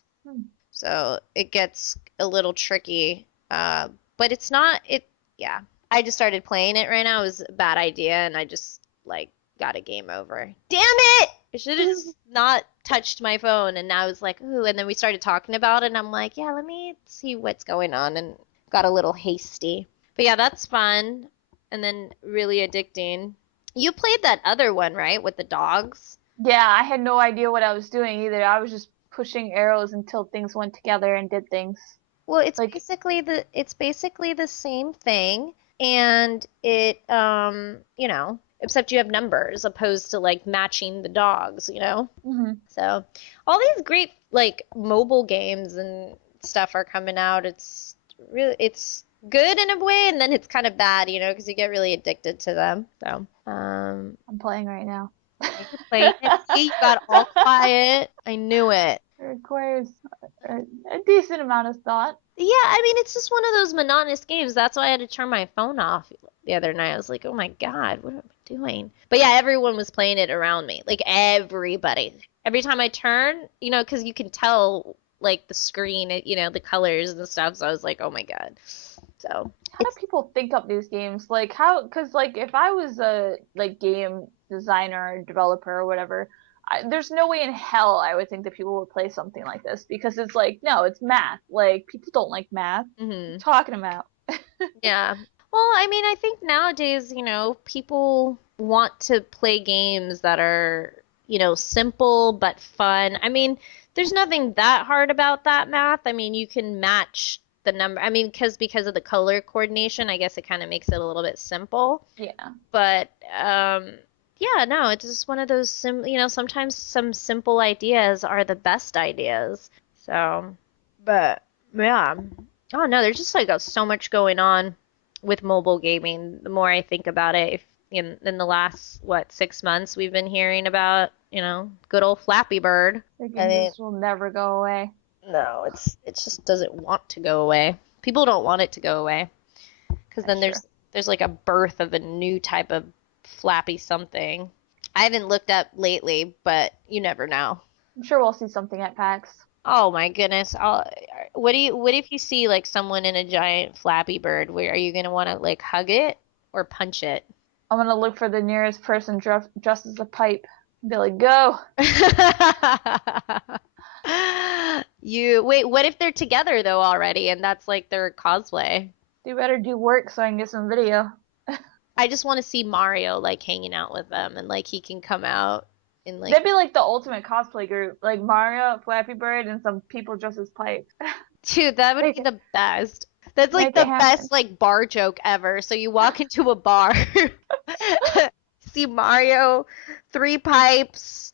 So it gets a little tricky. But it's not, yeah. I just started playing it right now. It was a bad idea and I just got a game over. Damn it! I should have just not touched my phone and now it's like, ooh, and then we started talking about it and I'm like, yeah, let me see what's going on and got a little hasty. But yeah, that's fun and then really addicting. You played that other one, right? With the dogs? Yeah, I had no idea what I was doing either. I was just pushing arrows until things went together and did things. Well, it's basically the same thing and it except you have numbers opposed to matching the dogs, Mm-hmm. So all these great mobile games and stuff are coming out. It's good in a way and then it's kind of bad, because you get really addicted to them. So I'm playing right now. you're playing it. See, you got all quiet. I knew it. It requires a decent amount of thought. Yeah, I mean, it's just one of those monotonous games. That's why I had to turn my phone off the other night. I was like, oh my God, what am I doing? But yeah, everyone was playing it around me. Everybody. Every time I turn, because you can tell, the screen, the colors and stuff. So I was like, oh my God. So. How do people think up these games? Because, if I was a, game designer or developer or whatever, there's no way in hell I would think that people would play something like this because it's no, it's math. People don't like math. Mm-hmm. What are you talking about? Yeah. Well, I mean, I think nowadays, people want to play games that are, simple but fun. I mean, there's nothing that hard about that math. I mean, you can match the number. I mean, because of the color coordination, I guess it kind of makes it a little bit simple. Yeah. But yeah, no, it's just one of those sometimes some simple ideas are the best ideas. So, but yeah. Oh no, there's just like so much going on with mobile gaming. The more I think about it, if in the last 6 months we've been hearing about, good old Flappy Bird. I think this will never go away. No, it just doesn't want to go away. People don't want it to go away because then there's like a birth of a new type of flappy something. I haven't looked up lately, but you never know. I'm sure we'll see something at PAX. Oh my goodness. What if you see like someone in a giant Flappy Bird? Where are you gonna want to like hug it or punch it? I'm gonna look for the nearest person dressed as a pipe and be like, go. Wait, what if they're together though already and that's like their cosplay? You better do work so I can get some video. I just want to see Mario like hanging out with them and like he can come out and like that'd be like the ultimate cosplay group, like Mario, Flappy Bird, and some people dressed as pipes. Dude, that would be the best. That's like the best like bar joke ever. So you walk into a bar, see Mario, 3 pipes,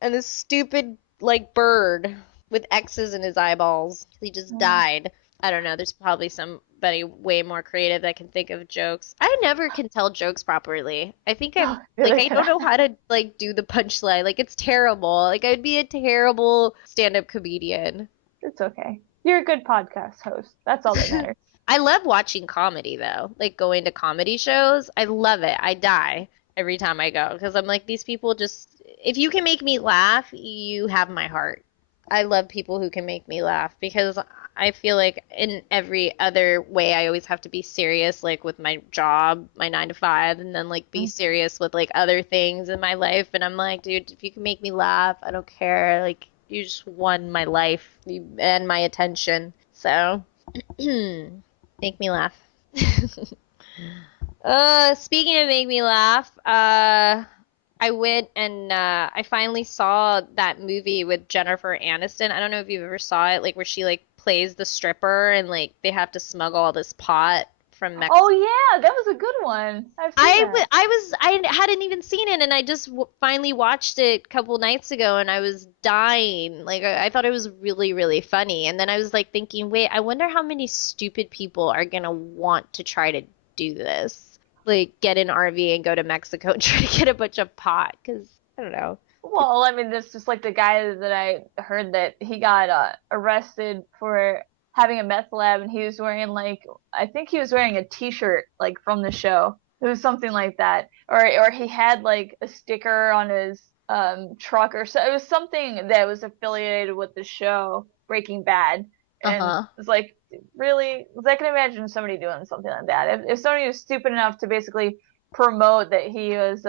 and this stupid like bird with X's in his eyeballs. He just died. I don't know. There's probably somebody way more creative that can think of jokes. I never can tell jokes properly. I think I don't know how to like do the punchline. Like it's terrible. Like I'd be a terrible stand-up comedian. It's okay. You're a good podcast host. That's all that matters. I love watching comedy though. Like going to comedy shows. I love it. I die every time I go because I'm like these people just if you can make me laugh, you have my heart. I love people who can make me laugh because I feel like in every other way I always have to be serious like with my job, my 9 to 5 and then like be serious with like other things in my life and I'm like, dude, if you can make me laugh, I don't care. Like you just won my life and my attention. So make me laugh. Speaking of make me laugh, I went and I finally saw that movie with Jennifer Aniston. I don't know if you ever saw it, like where she like plays the stripper and like they have to smuggle all this pot from Mexico. Oh yeah, that was a good one. I hadn't even seen it and I just finally watched it a couple nights ago and I was dying. Like I thought it was really, really funny. And then I was like thinking, wait, I wonder how many stupid people are gonna want to try to do this. Like get an RV and go to Mexico and try to get a bunch of pot because I don't know. Well, I mean, that's just like the guy that I heard that he got arrested for having a meth lab and he was wearing like I think he was wearing a T-shirt like from the show. It was something like that, or he had like a sticker on his truck or so. It was something that was affiliated with the show Breaking Bad, and it's like. Really, because I can imagine somebody doing something like that. If somebody was stupid enough to basically promote that he was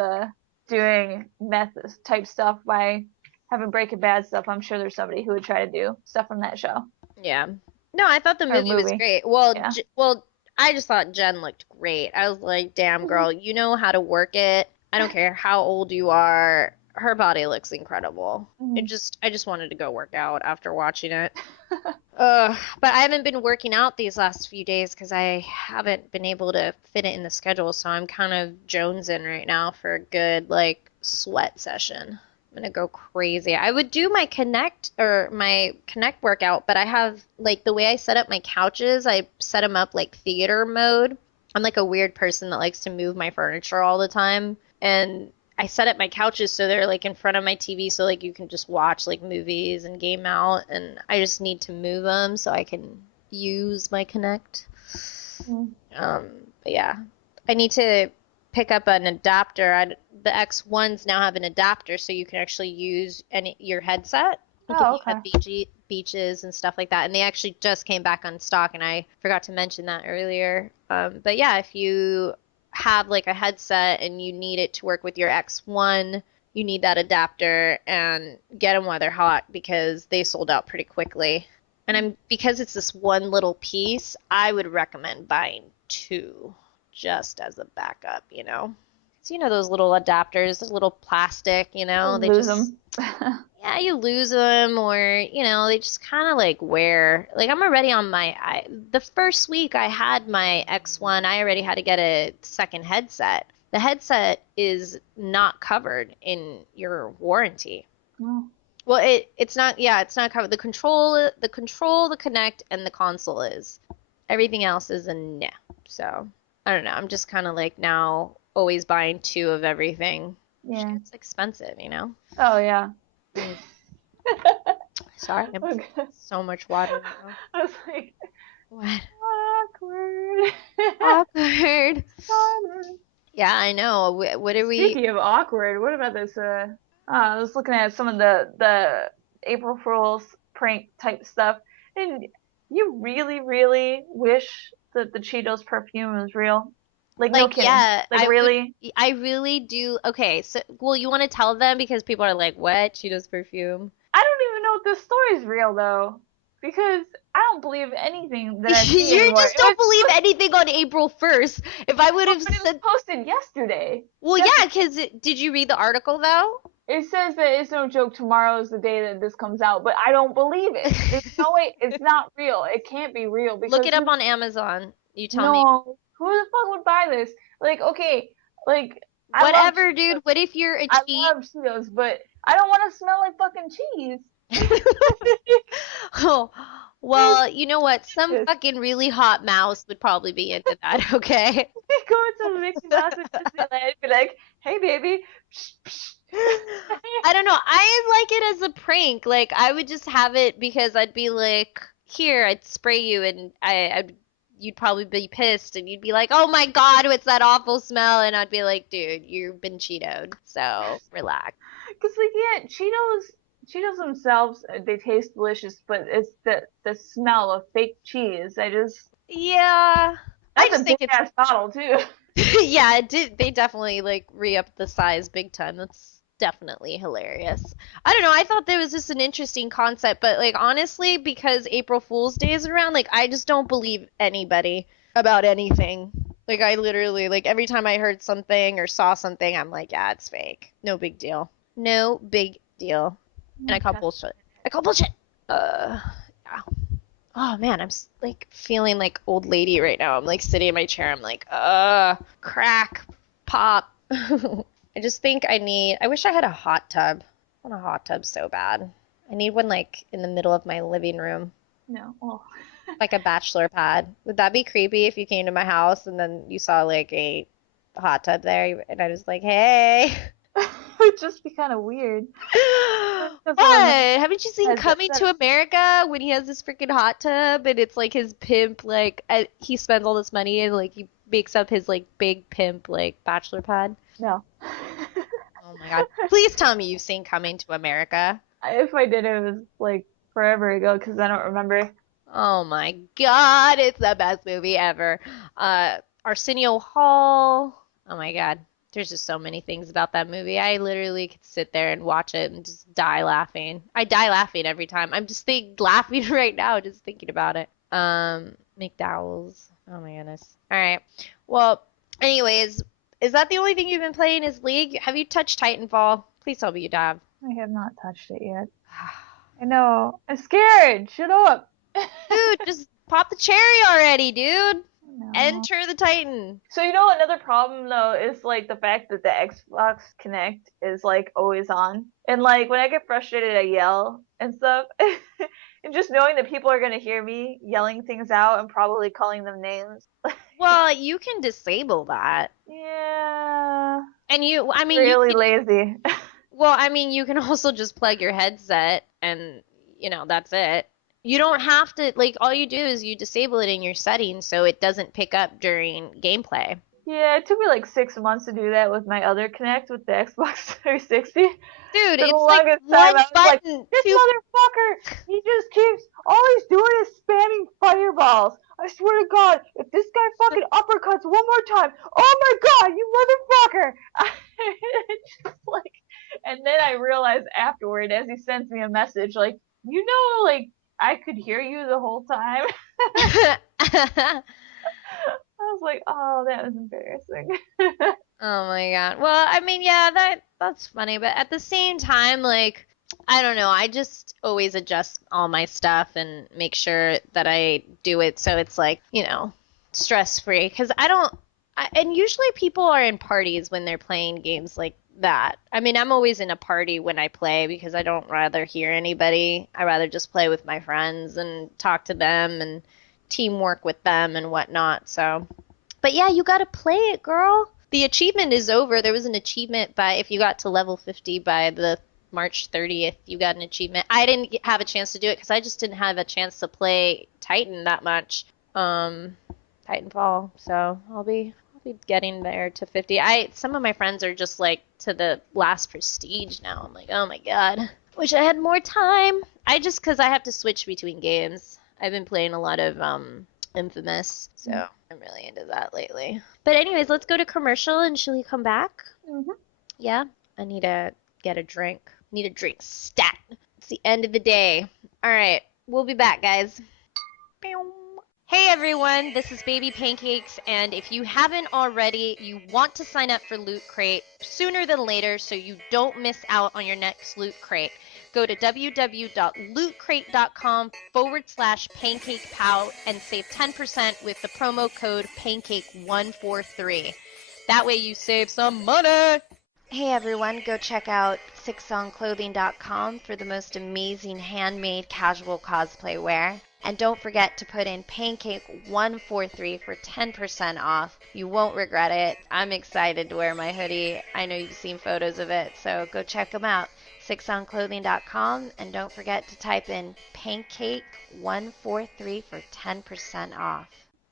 doing meth type stuff by having Breaking Bad stuff, I'm sure there's somebody who would try to do stuff from that show. Yeah. No, I thought the movie was great. Well, yeah. Well, I just thought Jen looked great. I was like, damn, girl, you know how to work it. I don't care how old you are. Her body looks incredible. I just wanted to go work out after watching it. But I haven't been working out these last few days because I haven't been able to fit it in the schedule. So I'm kind of jonesing right now for a good like sweat session. I'm gonna go crazy. I would do my Connect workout, but I have like the way I set up my couches, I set them up like theater mode. I'm like a weird person that likes to move my furniture all the time, and I set up my couches so they're like in front of my TV so like you can just watch like movies and game out, and I just need to move them so I can use my Connect. But yeah, I need to pick up an adapter. The X1s now have an adapter so you can actually use your headset. Like if you have beaches and stuff like that, and they actually just came back on stock, and I forgot to mention that earlier. But yeah, if you have like a headset and you need it to work with your X1, you need that adapter, and get them while they're hot because they sold out pretty quickly. And because it's this one little piece, I would recommend buying 2 just as a backup, So those little adapters, those little plastic, they lose just them. yeah, you lose them, or they just kind of like wear. Like I'm already on the first week I had my X1, I already had to get a second headset. The headset is not covered in your warranty. Oh. Well, it's not. Yeah, it's not covered. The control, the Connect, and the console is. Everything else is a no. So I don't know. I'm just kind of like now always buying two of everything. Yeah. It's expensive, Oh yeah. Sorry, I'm Okay. so much water now. I was like, What? awkward. Awkward. Awkward. Yeah, I know. What are we? Speaking of awkward, what about this? I was looking at some of the April Fools prank type stuff, and you really, really wish that the Cheetos perfume was real. Like no Like, kidding. yeah, Like really? I really do. Okay, so, well, you want to tell them because people are like, what? Cheetos perfume? I don't even know if this story's real though, because I don't believe anything that I see You anymore. just don't believe anything on April 1st. If I would have But it was said, posted yesterday. well, yeah, because did you read the article though? It says that it's no joke. Tomorrow is the day that this comes out, but I don't believe it. There's no way. It's not real. It can't be real because Look it up on Amazon. You tell me. no, who the fuck would buy this? Like, okay, like I love Whatever, dude. Cheetos. What if you're a I cheat? love Cheetos, but I don't want to smell like fucking cheese. Oh, well, you know what? Some Yes. fucking really hot mouse would probably be into that, okay? Go into Mickey Mouse and Disneyland and be like, "Hey, baby." I don't know. I like it as a prank. Like, I would just have it because I'd be like, here, I'd spray you, and you'd probably be pissed, and you'd be like, oh my God, what's that awful smell? And I'd be like, dude, you've been Cheetoed, so relax. Cause like yeah, Cheetos themselves they taste delicious, but it's the smell of fake cheese. Yeah. I That's just a think big it's ass bottle too. yeah, it did. They definitely like re-upped the size big time. That's definitely hilarious. I don't know. I thought there was just an interesting concept, but like honestly, because April Fool's Day is around, like I just don't believe anybody about anything. Like I literally, like every time I heard something or saw something, I'm like, yeah, it's fake. No big deal. No big deal. And I call bullshit. I call bullshit. Yeah. Oh man, like feeling like old lady right now. I'm like sitting in my chair. I'm like, crack, pop. I just think I wish I had a hot tub. I want a hot tub so bad. I need one like in the middle of my living room, No. Oh. like a bachelor pad. Would that be creepy if you came to my house and then you saw like a hot tub there and I was like, hey? It'd just be kind of weird. What? Haven't you seen Has Coming that- to America when he has this freaking hot tub and it's like his pimp, like he spends all this money and like he makes up his like big pimp like bachelor pad? No. Oh my God. Please tell me you've seen Coming to America. If I did, it was like forever ago because I don't remember. Oh my God, it's the best movie ever. Arsenio Hall. Oh my God. There's just so many things about that movie. I literally could sit there and watch it and just die laughing. I die laughing every time. I'm just laughing right now just thinking about it. McDowell's. Oh my goodness. All right. Well, anyways, is that the only thing you've been playing is League? Have you touched Titanfall? Please tell me you have. I have not touched it yet. I know. I'm scared. Shut up. Dude, just pop the cherry already, dude. No. Enter the Titan. So you know another problem though is like the fact that the Xbox Connect is like always on. And like when I get frustrated I yell and stuff. And just knowing that people are gonna hear me yelling things out and probably calling them names. Well, you can disable that. Yeah. And I mean, Really lazy. well, I mean, you can also just plug your headset and, that's it. You don't have to, like, all you do is you disable it in your settings so it doesn't pick up during gameplay. Yeah, it took me like 6 months to do that with my other Connect with the Xbox 360. Dude, For the it's like longest one time, I was like, button. this motherfucker, he just keeps, all he's doing is spamming fireballs. I swear to God, if this guy fucking uppercuts one more time, oh my God, you motherfucker! It's just like, and then I realized afterward, as he sends me a message, like, like, I could hear you the whole time. I was like, oh, that was embarrassing. Oh my God. Well, I mean, yeah, that's funny, but at the same time, like, I don't know. I just always adjust all my stuff and make sure that I do it so it's like, stress free. Because and usually people are in parties when they're playing games like that. I mean, I'm always in a party when I play because I don't rather hear anybody. I rather just play with my friends and talk to them and teamwork with them and whatnot. So, but yeah, you gotta play it, girl. The achievement is over. There was an achievement by if you got to level 50 by the March 30th, you got an achievement. I didn't have a chance to do it because I just didn't have a chance to play Titan that much. Titanfall. So I'll be getting there to 50. Some of my friends are just like to the last prestige now. I'm like, oh my god. Wish I had more time. Because I have to switch between games. I've been playing a lot of Infamous, so I'm really into that lately. But anyways, let's go to commercial and shall we come back? Mm-hmm. Yeah, I need to get a drink. Need a drink stat. It's the end of the day. All right, we'll be back, guys. Hey everyone, this is Baby Pancakes, and if you haven't already, you want to sign up for Loot Crate sooner than later so you don't miss out on your next Loot Crate. Go to www.lootcrate.com/PancakePow and save 10% with the promo code Pancake143. That way you save some money! Hey everyone, go check out sixsongclothing.com for the most amazing handmade casual cosplay wear. And don't forget to put in Pancake143 for 10% off. You won't regret it. I'm excited to wear my hoodie. I know you've seen photos of it, so go check them out. sixsongclothing.com, and don't forget to type in Pancake143 for 10% off.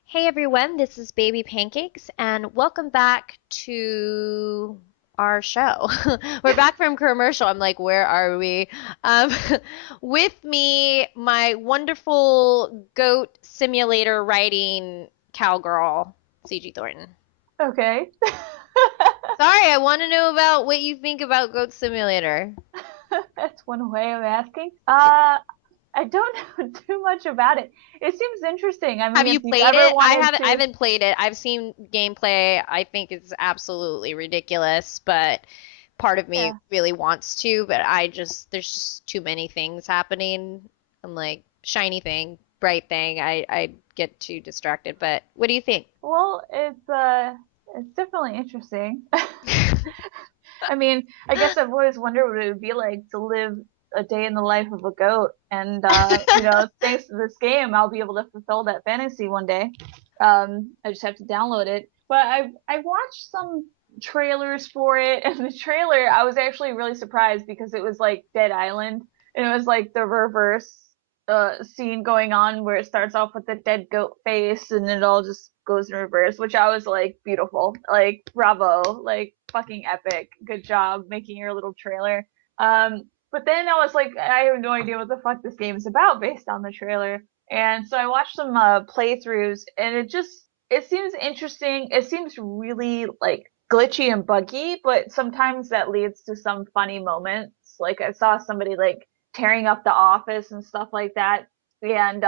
Hey everyone, this is Baby Pancakes, and welcome back to our show. We're back from commercial. I'm like, where are we? With me, my wonderful goat simulator riding cowgirl, CG Thornton. Okay. Sorry, I want to know about what you think about Goat Simulator. That's one way of asking. I don't know too much about it. It seems interesting. I mean, Have you if you played ever it? wanted to... I haven't played it. I've seen gameplay. I think it's absolutely ridiculous, but part of me really wants to, but there's just too many things happening. I'm like, shiny thing, bright thing. I get too distracted, but what do you think? Well, it's definitely interesting. I mean, I guess I've always wondered what it would be like to live a day in the life of a goat, and thanks to this game, I'll be able to fulfill that fantasy one day. I just have to download it. But I've watched some trailers for it, and the trailer I was actually really surprised because it was like Dead Island, and it was like the reverse scene going on where it starts off with the dead goat face and it all just goes in reverse, which I was like, beautiful, like bravo, like fucking epic, good job making your little trailer. But then I was like, I have no idea what the fuck this game is about based on the trailer, and so I watched some playthroughs, and it seems interesting. It seems really like glitchy and buggy, but sometimes that leads to some funny moments. Like I saw somebody like tearing up the office and stuff like that. And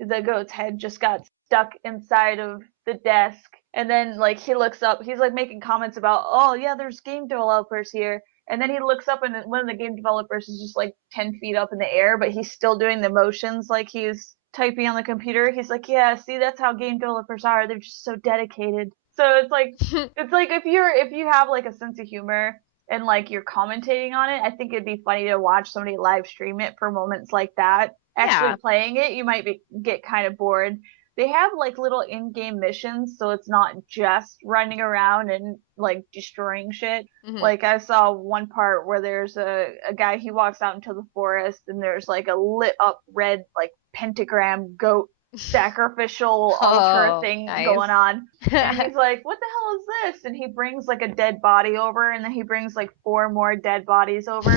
the goat's head just got stuck inside of the desk. And then like he looks up, he's like making comments about, oh yeah, there's game developers here. And then he looks up and one of the game developers is just like 10 feet up in the air, but he's still doing the motions like he's typing on the computer. He's like, yeah, see, that's how game developers are. They're just so dedicated. So it's like if you have like a sense of humor and like you're commentating on it, I think it'd be funny to watch somebody live stream it for moments like that. Actually playing it, you might get kind of bored. They have like little in-game missions, so it's not just running around and like destroying shit. Mhm. Like I saw one part where there's a guy, he walks out into the forest and there's like a lit up red like pentagram goat sacrificial altar thing nice. going on. And he's like, what the hell is this? And he brings like a dead body over, and then he brings like 4 more dead bodies over.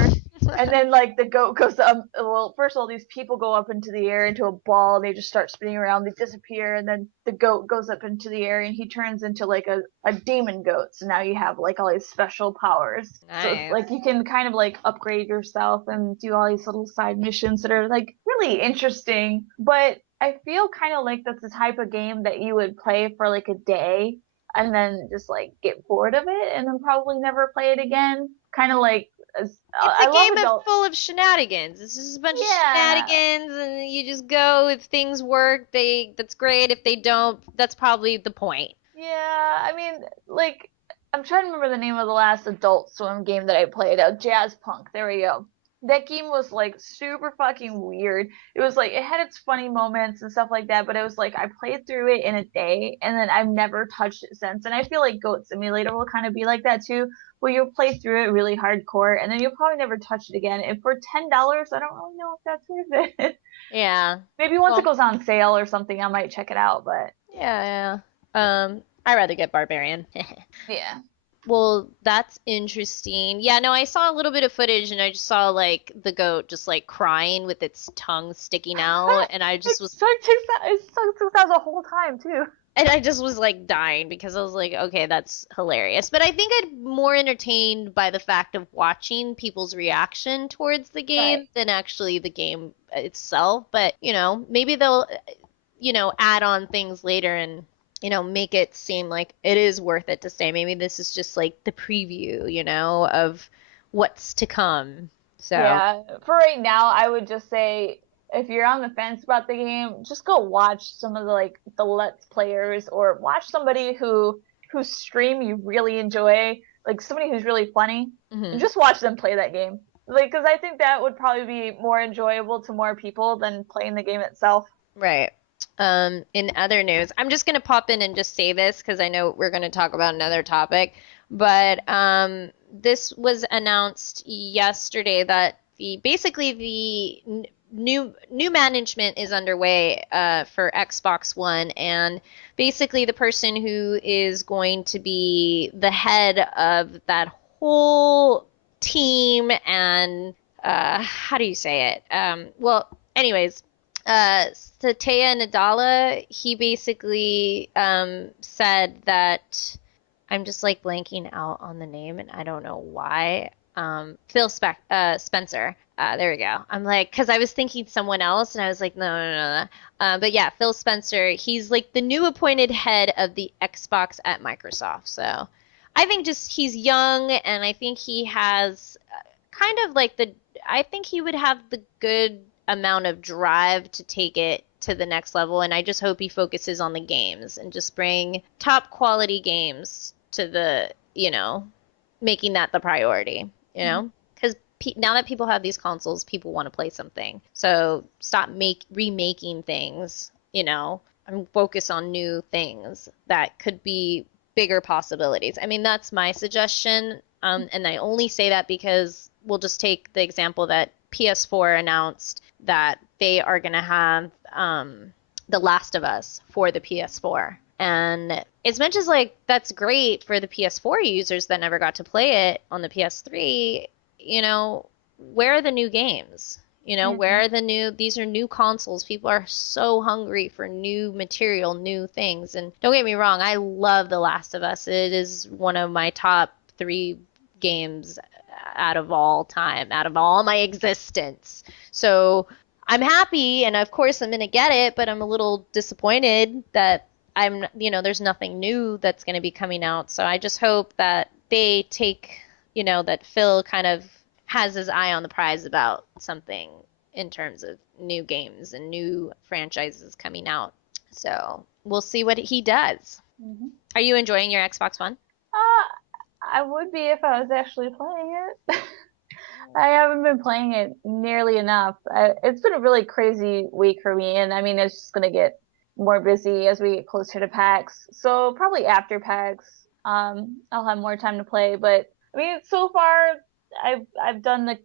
And then like the goat goes up. Well, first of all, these people go up into the air into a ball. They just start spinning around. They disappear, and then the goat goes up into the air, and he turns into like a demon goat. So now you have like all these special powers. Nice. So like you can kind of like upgrade yourself and do all these little side missions that are like really interesting. But I feel kind of like that's the type of game that you would play for like a day and then just like get bored of it and then probably never play it again. Kind of like It's I a love game adult. full of shenanigans. It's just a bunch of Yeah, shenanigans, and you just go. If things work, that's great. If they don't, that's probably the point. yeah. I mean, like, I'm trying to remember the name of the last Adult Swim game that I played. Jazz Punk. There we go. That game was like super fucking weird. It was like it had its funny moments and stuff like that, but it was like I played through it in a day and then I've never touched it since. And I feel like Goat Simulator will kind of be like that too, where you'll play through it really hardcore and then you'll probably never touch it again. And for $10, I don't really know if that's worth it. Yeah. Maybe once it Well, goes on sale or something, I might check it out. But yeah, yeah. I'd rather get Barbarian. yeah, Well, that's interesting. Yeah, no, I saw a little bit of footage and I just saw like the goat just like crying with its tongue sticking out and I just it was sucks out the whole time too. and I just was like dying because I was like, okay, that's hilarious. But I think I'm more entertained by the fact of watching people's reaction towards the game Right. than actually the game itself. But, maybe they'll, add on things later and, make it seem like it is worth it to stay. Maybe this is just like the preview, of what's to come. So, Yeah, for right now, I would just say if you're on the fence about the game, just go watch some of the Let's Players or watch somebody whose stream you really enjoy, like somebody who's really funny, and mhm. just watch them play that game. Like, because I think that would probably be more enjoyable to more people than playing the game itself. Right. In other news, I'm just gonna pop in and just say this because I know we're gonna talk about another topic, but this was announced yesterday that the new management is underway for Xbox One, and basically the person who is going to be the head of that whole team and how do you say it? Well, anyways Satya Nadella, he basically said that I'm just like blanking out on the name and I don't know why. Spencer. There we go. I'm like, because I was thinking someone else and I was like, no, no, no, no. But yeah, Phil Spencer, he's like the new appointed head of the Xbox at Microsoft. So I think just he's young and I think he has kind of like I think he would have the good amount of drive to take it to the next level. And I just hope he focuses on the games and just bring top quality games to making that the priority, Because now that people have these consoles, people want to play something. So stop remaking things, and focus on new things that could be bigger possibilities. I mean, that's my suggestion. And I only say that because we'll just take the example that PS4 announced that they are going to have The Last of Us for the PS4. And as much as like that's great for the PS4 users that never got to play it on the PS3, where are the new games? Where are these are new consoles. People are so hungry for new material, new things. And don't get me wrong, I love The Last of Us. It is one of my top 3 games out of all time, out of all my existence. So I'm happy, and of course I'm gonna get it, but I'm a little disappointed that there's nothing new that's gonna be coming out. So I just hope that they take, that Phil kind of has his eye on the prize about something in terms of new games and new franchises coming out. So we'll see what he does. Mm-hmm. Are you enjoying your Xbox One? I would be if I was actually playing it. I haven't been playing it nearly enough. It's been a really crazy week for me, and I mean, it's just gonna get more busy as we get closer to PAX. So probably after PAX, I'll have more time to play. But I mean, so far, I've done the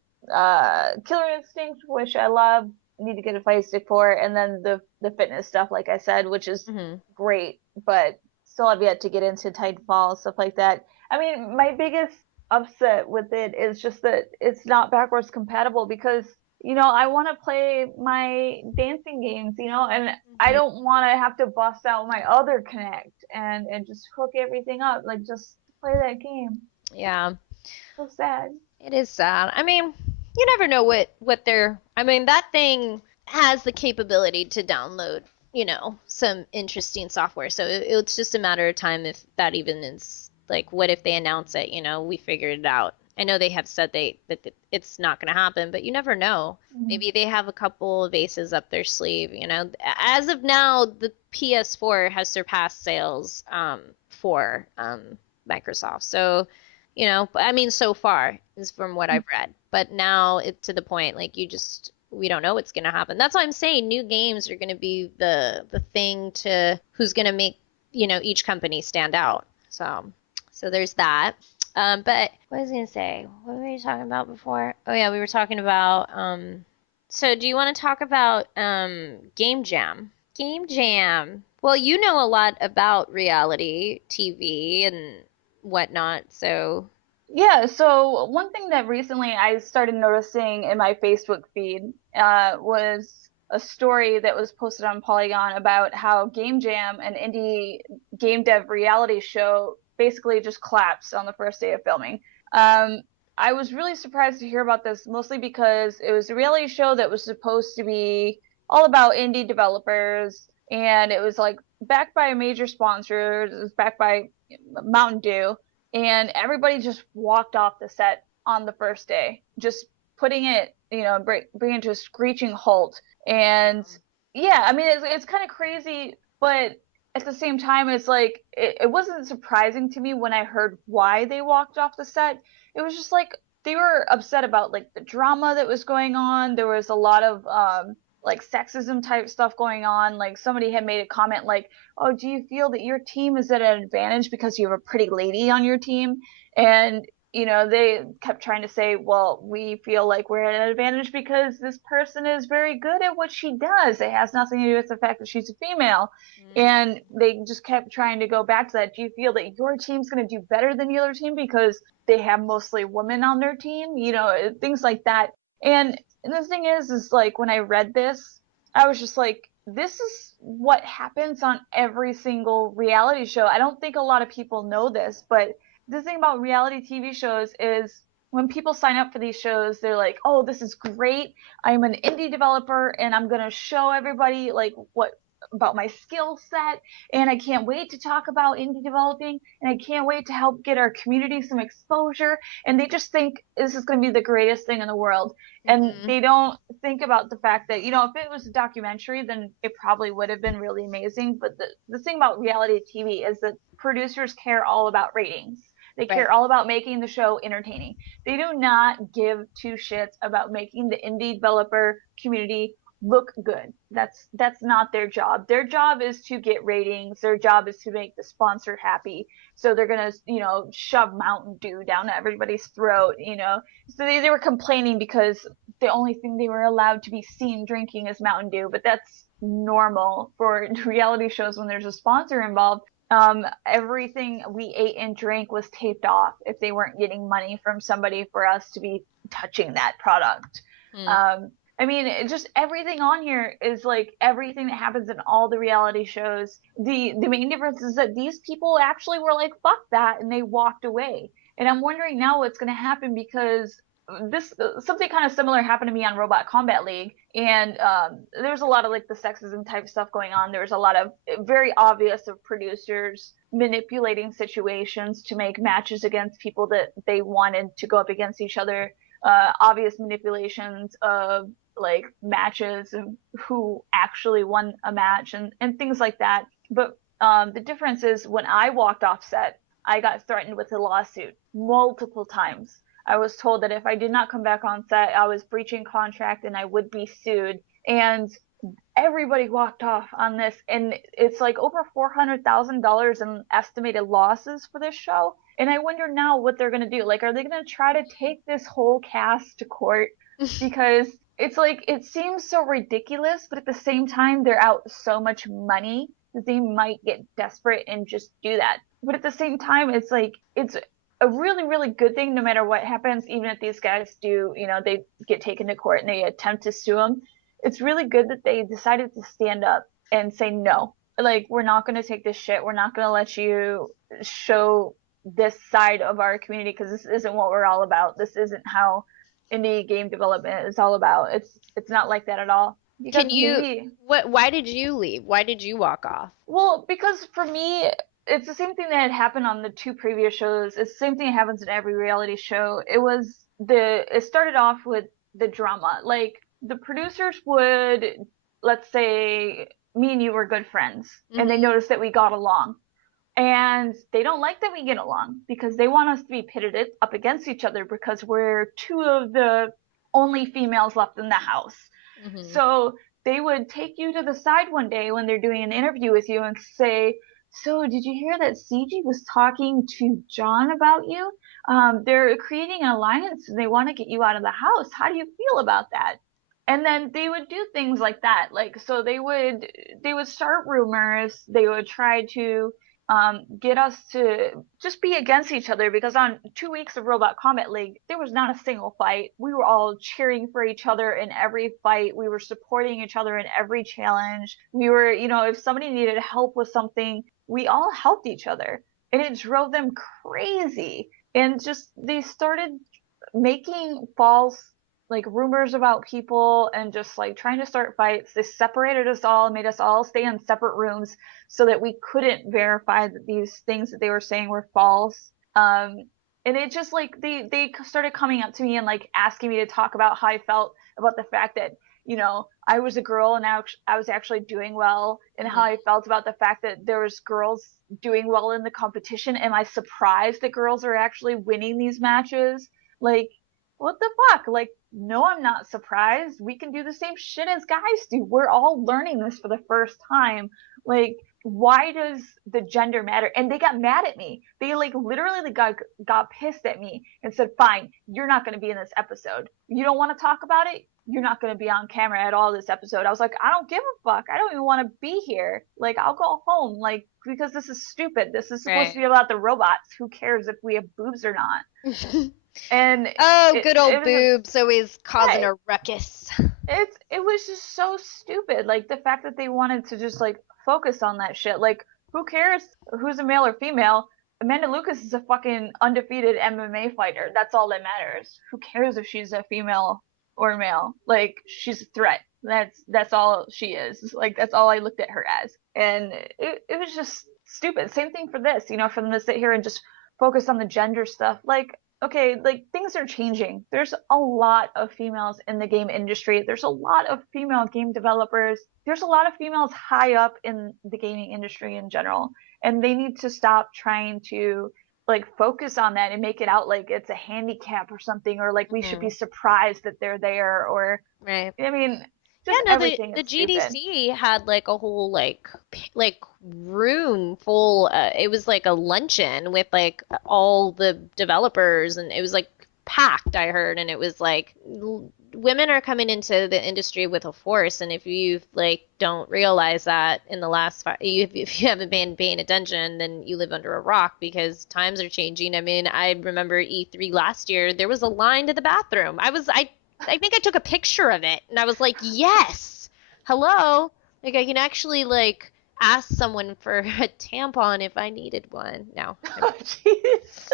Killer Instinct, which I love. Need to get a fight stick for, and then the fitness stuff, like I said, which is great. But still have yet to get into Titanfall stuff like that. I mean, my biggest upset with it is just that it's not backwards compatible because I want to play my dancing games, and I don't want to have to bust out my other Connect and just hook everything up, like just play that game. Yeah. So sad. It is sad. I mean, you never know what they're. I mean, that thing has the capability to download, some interesting software. So it's just a matter of time if that even is like, what if they announce it? We figured it out, I know they have said that it's not going to happen, but you never know. Maybe they have a couple of aces up their sleeve, you know. As of now, the PS4 has surpassed sales for Microsoft. So, you know, I mean, so far is from what I've read. But now it's to the point, like we don't know what's going to happen. That's why I'm saying new games are going to be the thing to who's going to make, you know, each company stand out. So there's that. But what was I going to say? What were we talking about before? Oh yeah, we were talking about so do you want to talk about Game Jam? Game Jam. Well, you know a lot about reality TV and whatnot, so Yeah, so one thing that recently I started noticing in my Facebook feed was a story that was posted on Polygon about how Game Jam, an indie game dev reality show, basically just collapsed on the first day of filming. I was really surprised to hear about this, mostly because it was a reality show that was supposed to be all about indie developers, and it was like backed by a major sponsor. It was backed by Mountain Dew, and everybody just walked off the set on the first day, just putting it, you know, bringing it to a screeching halt. And yeah, I mean, it's kind of crazy, but at the same time, it's like it wasn't surprising to me when I heard why they walked off the set. It was just like they were upset about like the drama that was going on. There was a lot of like sexism type stuff going on. Like somebody had made a comment like, "Oh, do you feel that your team is at an advantage because you have a pretty lady on your team?" And you know, they kept trying to say, well, we feel like we're at an advantage because this person is very good at what she does. It has nothing to do with the fact that she's a female. And they just kept trying to go back to that. Do you feel that your team's going to do better than the other team because they have mostly women on their team? You know, things like that. And the thing is like when I read this, I was just like, this is what happens on every single reality show. I don't think a lot of people know this, but the thing about reality TV shows is when people sign up for these shows, they're like, oh, this is great. I'm an indie developer and I'm going to show everybody like what about my skill set. And I can't wait to talk about indie developing and I can't wait to help get our community some exposure. And they just think this is going to be the greatest thing in the world. And they don't think about the fact that, you know, if it was a documentary, then it probably would have been really amazing. But the thing about reality TV is that producers care all about ratings. They care all about making the show entertaining. They do not give two shits about making the indie developer community look good. That's not their job. Their job is to get ratings. Their job is to make the sponsor happy. So they're gonna, you know, shove Mountain Dew down everybody's throat, you know. So they were complaining because the only thing they were allowed to be seen drinking is Mountain Dew, but that's normal for reality shows when there's a sponsor involved. Everything we ate and drank was taped off if they weren't getting money from somebody for us to be touching that product. I mean, just everything on here is like everything that happens in all the reality shows. The main difference is that these people actually were like, fuck that, and they walked away. And I'm wondering now what's going to happen because this something kind of similar happened to me on Robot Combat League, and there's a lot of like the sexism type stuff going on. There's a lot of very obvious of producers manipulating situations to make matches against people that they wanted to go up against each other. Obvious manipulations of like matches and who actually won a match and things like that. But the difference is when I walked off set, I got threatened with a lawsuit multiple times. I was told that if I did not come back on set, I was breaching contract and I would be sued. And everybody walked off on this. And it's like over $400,000 in estimated losses for this show. And I wonder now what they're going to do. Like, are they going to try to take this whole cast to court? Because it's like, it seems so ridiculous, but at the same time, they're out so much money that they might get desperate and just do that. But at the same time, it's like, it's a really, really good thing no matter what happens, even if these guys do, you know, they get taken to court and they attempt to sue them. It's really good that they decided to stand up and say, no, like, we're not going to take this shit. We're not going to let you show this side of our community because this isn't what we're all about. This isn't how indie game development is all about. It's not like that at all. Can you, why did you leave? Why did you walk off? Well, because for me, it's the same thing that had happened on the two previous shows. It's the same thing that happens in every reality show. It started off with the drama. Like the producers would, let's say me and you were good friends, and they noticed that we got along. And they don't like that we get along because they want us to be pitted up against each other because we're two of the only females left in the house. So they would take you to the side one day when they're doing an interview with you and say, so did you hear that CG was talking to John about you? They're creating an alliance and they want to get you out of the house. How do you feel about that? And then they would do things like that. Like, so they would start rumors. They would try to get us to just be against each other because on 2 weeks of Robot Combat League, there was not a single fight. We were all cheering for each other in every fight. We were supporting each other in every challenge. We were, if somebody needed help with something, we all helped each other. And it drove them crazy. And just, they started making false like rumors about people and just like trying to start fights. They separated us all and made us all stay in separate rooms so that we couldn't verify that these things that they were saying were false. And it just like they started coming up to me and like asking me to talk about how I felt about the fact that I was a girl and I was actually doing well, and how I felt about the fact that there was girls doing well in the competition. Am I surprised that girls are actually winning these matches? Like, what the fuck? Like, no, I'm not surprised. We can do the same shit as guys do. We're all learning this for the first time. Like, why does the gender matter? And they got mad at me. They like literally got pissed at me and said, fine, you're not going to be in this episode. You don't want to talk about it? You're not going to be on camera at all this episode. I was like, I don't give a fuck. I don't even want to be here. Like, I'll go home. Like, because this is stupid. This is supposed to be about the robots. Who cares if we have boobs or not? And good old boobs always causing a ruckus. It was just so stupid. Like the fact that they wanted to just like focus on that shit. Like, who cares who's a male or female? Amanda Lucas is a fucking undefeated MMA fighter. That's all that matters. Who cares if she's a female or male? Like, she's a threat. That's all she is. Like, that's all I looked at her as. And it was just stupid. Same thing for this, for them to sit here and just focus on the gender stuff. Like, okay, like things are changing. There's a lot of females in the game industry. There's a lot of female game developers. There's a lot of females high up in the gaming industry in general. And they need to stop trying to like focus on that and make it out like it's a handicap or something, or like we should be surprised that they're there, or right. I mean, just everything the is stupid. GDC had like a whole like room full. It was like a luncheon with like all the developers, and it was like packed. I heard, and it was like women are coming into the industry with a force, and if you like don't realize that in the last if you haven't been paying attention, then you live under a rock because times are changing. I mean, I remember E3 last year. There was a line to the bathroom. I think I took a picture of it, and I was like, yes, hello. Like, I can actually, like, ask someone for a tampon if I needed one. No. Oh, jeez.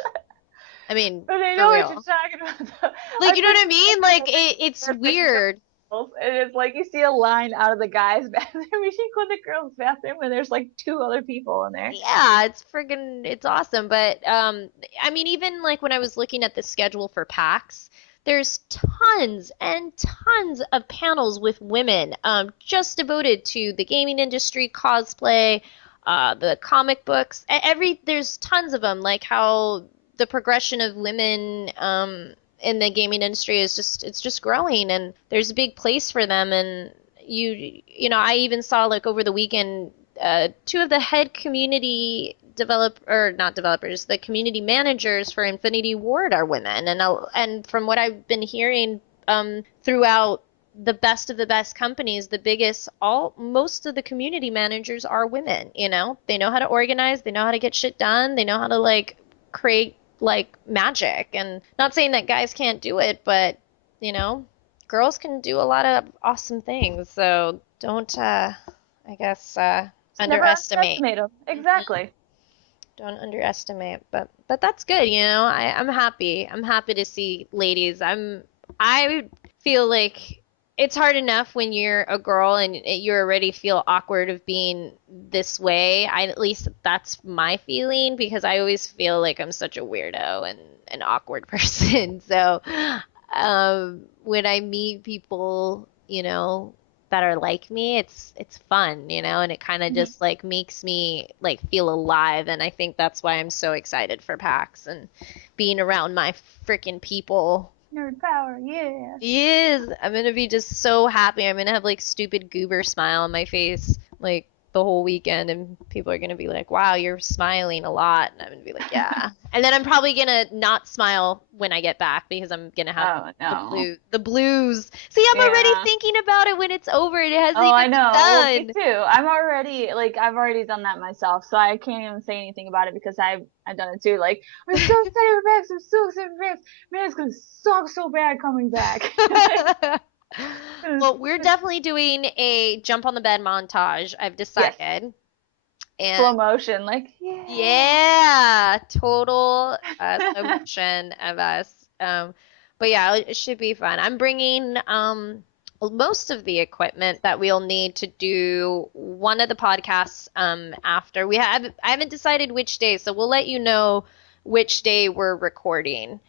I mean, But I for know real. what you're talking about. Like, you know what I mean? Like, it's weird. And it's like you see a line out of the guy's bathroom. You should go to the girl's bathroom and there's like two other people in there. Yeah, it's awesome. But, I mean, even, like, when I was looking at the schedule for PAX, there's tons and tons of panels with women just devoted to the gaming industry, cosplay, the comic books. There's tons of them, like how the progression of women in the gaming industry is just growing, and there's a big place for them. And I even saw like over the weekend two of the head community the community managers for Infinity Ward are women, and from what I've been hearing throughout the best of the best companies, most of the community managers are women. They know how to organize, they know how to get shit done, they know how to like create like magic. And not saying that guys can't do it, but girls can do a lot of awesome things. So don't underestimate them. Exactly. Don't underestimate, but that's good. I'm happy to see ladies. I feel like it's hard enough when you're a girl and you already feel awkward of being this way. At least that's my feeling because I always feel like I'm such a weirdo and an awkward person. So, when I meet people, that are like me, it's fun, and it kind of Mhm. just like makes me like feel alive. And I think that's why I'm so excited for PAX and being around my freaking people. Nerd power, yeah. Yes, I'm gonna be just so happy. I'm gonna have like stupid goober smile on my face like the whole weekend, and people are gonna be like, "Wow, you're smiling a lot," and I'm gonna be like, "Yeah." And then I'm probably gonna not smile when I get back because I'm gonna have Oh no. the blues. See, I'm already Yeah. thinking about it when it's over. It hasn't Oh, I even know. Well, me begun. too. I've already done that myself, so I can't even say anything about it because I've done it too. Like, I'm so excited for Max. I'm so excited for Max. Man, it's gonna suck so bad coming back. Well, we're definitely doing a jump on the bed montage. I've Yes, decided. And slow motion, like yeah. yeah, total slow motion of us. But yeah, it should be fun. I'm bringing most of the equipment that we'll need to do one of the podcasts after. I haven't decided which day, so we'll let you know which day we're recording,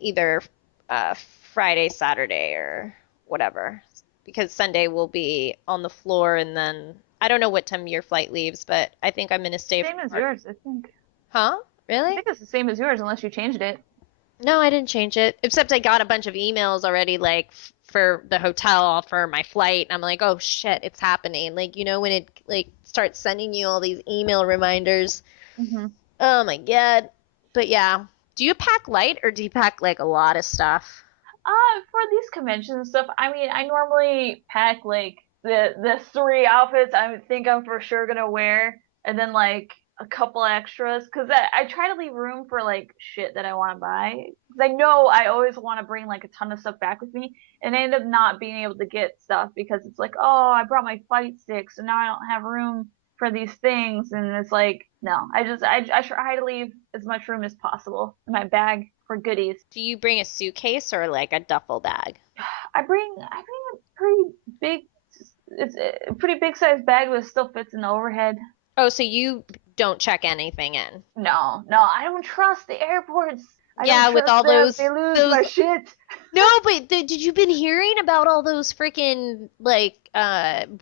either uh Friday, Saturday, or whatever. Because Sunday we'll be on the floor and then I don't know what time your flight leaves, but I think I'm gonna stay Same as for. yours, I think. Huh? I Really? think it's the same as yours unless you changed it. No, I didn't change it. Except I got a bunch of emails already, like for the hotel for my flight. I'm like, oh shit, it's happening. Like, when it like starts sending you all these email reminders. Hmm. Oh my God. But yeah. Do you pack light or do you pack like a lot of stuff? For these conventions and stuff, I mean, I normally pack like the three outfits I think I'm for sure gonna wear, and then like a couple extras, because I try to leave room for like shit that I want to buy, because I know I always want to bring like a ton of stuff back with me, and I end up not being able to get stuff because it's like, oh, I brought my fight sticks, and now I don't have room for these things, and it's like, no, I try to leave as much room as possible in my bag for goodies. Do you bring a suitcase or like a duffel bag? I bring a pretty big, it's a pretty big size bag, but it still fits in the overhead. Oh, so you don't check anything in. No, no, I don't trust the airports. I don't Yeah, with trust all them. They those lose those my shit. No, but did you been hearing about all those freaking like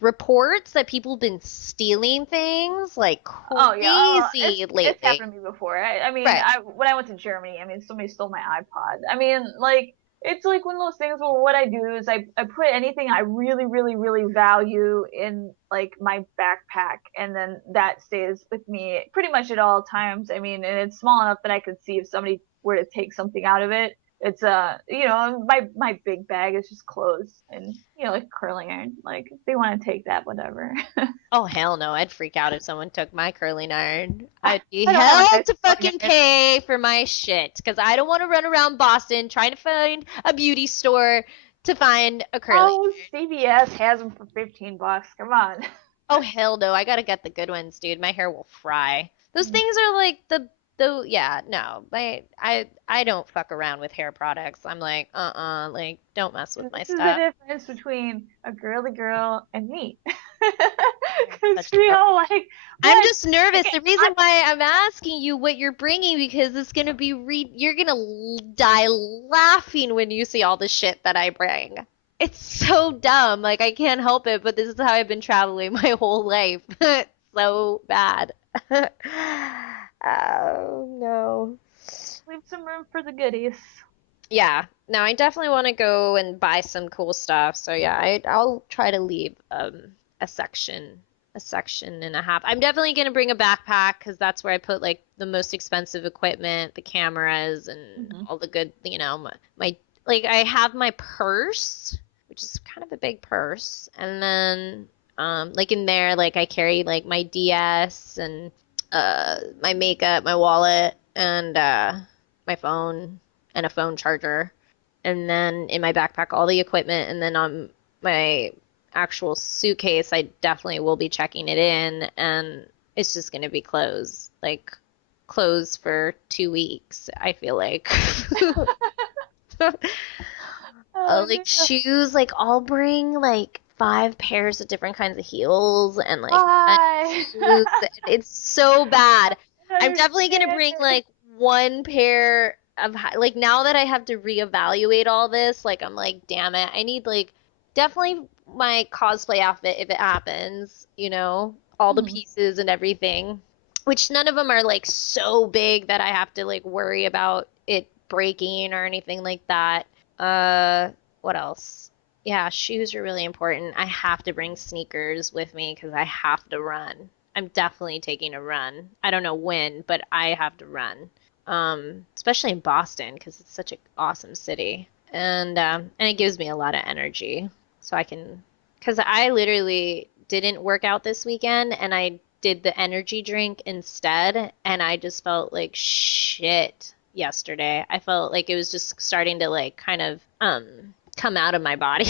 reports that people been stealing things like Oh yeah, crazy it's lately? happened to me before. I mean, Right. when I went to Germany, I mean, somebody stole my iPod. I mean, like it's like one of those things where what I do is I put anything I really, really, really value in like my backpack, and then that stays with me pretty much at all times. I mean, and it's small enough that I could see if somebody were to take something out of it. It's my big bag is just clothes and like curling iron. Like if they want to take that, whatever. Oh hell no, I'd freak out if someone took my curling iron. I'd be I don't have a hell nice to curling fucking iron. pay for my shit because I don't want to run around Boston trying to find a beauty store to find a curling. Oh, CVS has them for $15. Come on. Oh hell no, I gotta get the good ones, dude. My hair will fry. Those things are like the yeah, no. I don't fuck around with hair products. I'm like, like don't mess with my This is the stuff. difference between a girly girl and me. You're Because such a we girl. all like, I'm what? just nervous. Okay, The reason why I'm asking you what you're bringing because it's gonna be you're gonna die laughing when you see all the shit that I bring. It's so dumb. Like I can't help it, but this is how I've been traveling my whole life. It's so bad. Oh no. leave some room for the goodies. Yeah, no, I definitely want to go and buy some cool stuff. So yeah, I'll try to leave a section and a half. I'm definitely gonna bring a backpack because that's where I put like the most expensive equipment, the cameras, and Hmm. all the good, my like I have my purse, which is kind of a big purse, and then like in there like I carry like my DS and my makeup, my wallet, and my phone and a phone charger. And then in my backpack, all the equipment. And then on my actual suitcase, I definitely will be checking it in. And it's just going to be clothes, like clothes for 2 weeks, I feel like. Oh, like no. shoes. Like I'll bring like 5 pairs of different kinds of heels and like Why? shoes. It's so bad. I don't I'm definitely gonna understand bring it. like 1 pair of like now that I have to reevaluate all this, like I'm like, damn it, I need like definitely my cosplay outfit if it happens, all the Mhm. pieces and everything, which none of them are like so big that I have to like worry about it breaking or anything like that. Uh, what else? Yeah, shoes are really important. I have to bring sneakers with me because I have to run. I'm definitely taking a run. I don't know when, but I have to run. Especially in Boston because it's such an awesome city, and it gives me a lot of energy. So I can, because I literally didn't work out this weekend, and I did the energy drink instead, and I just felt like shit yesterday. I felt like it was just starting to like kind of come out of my body.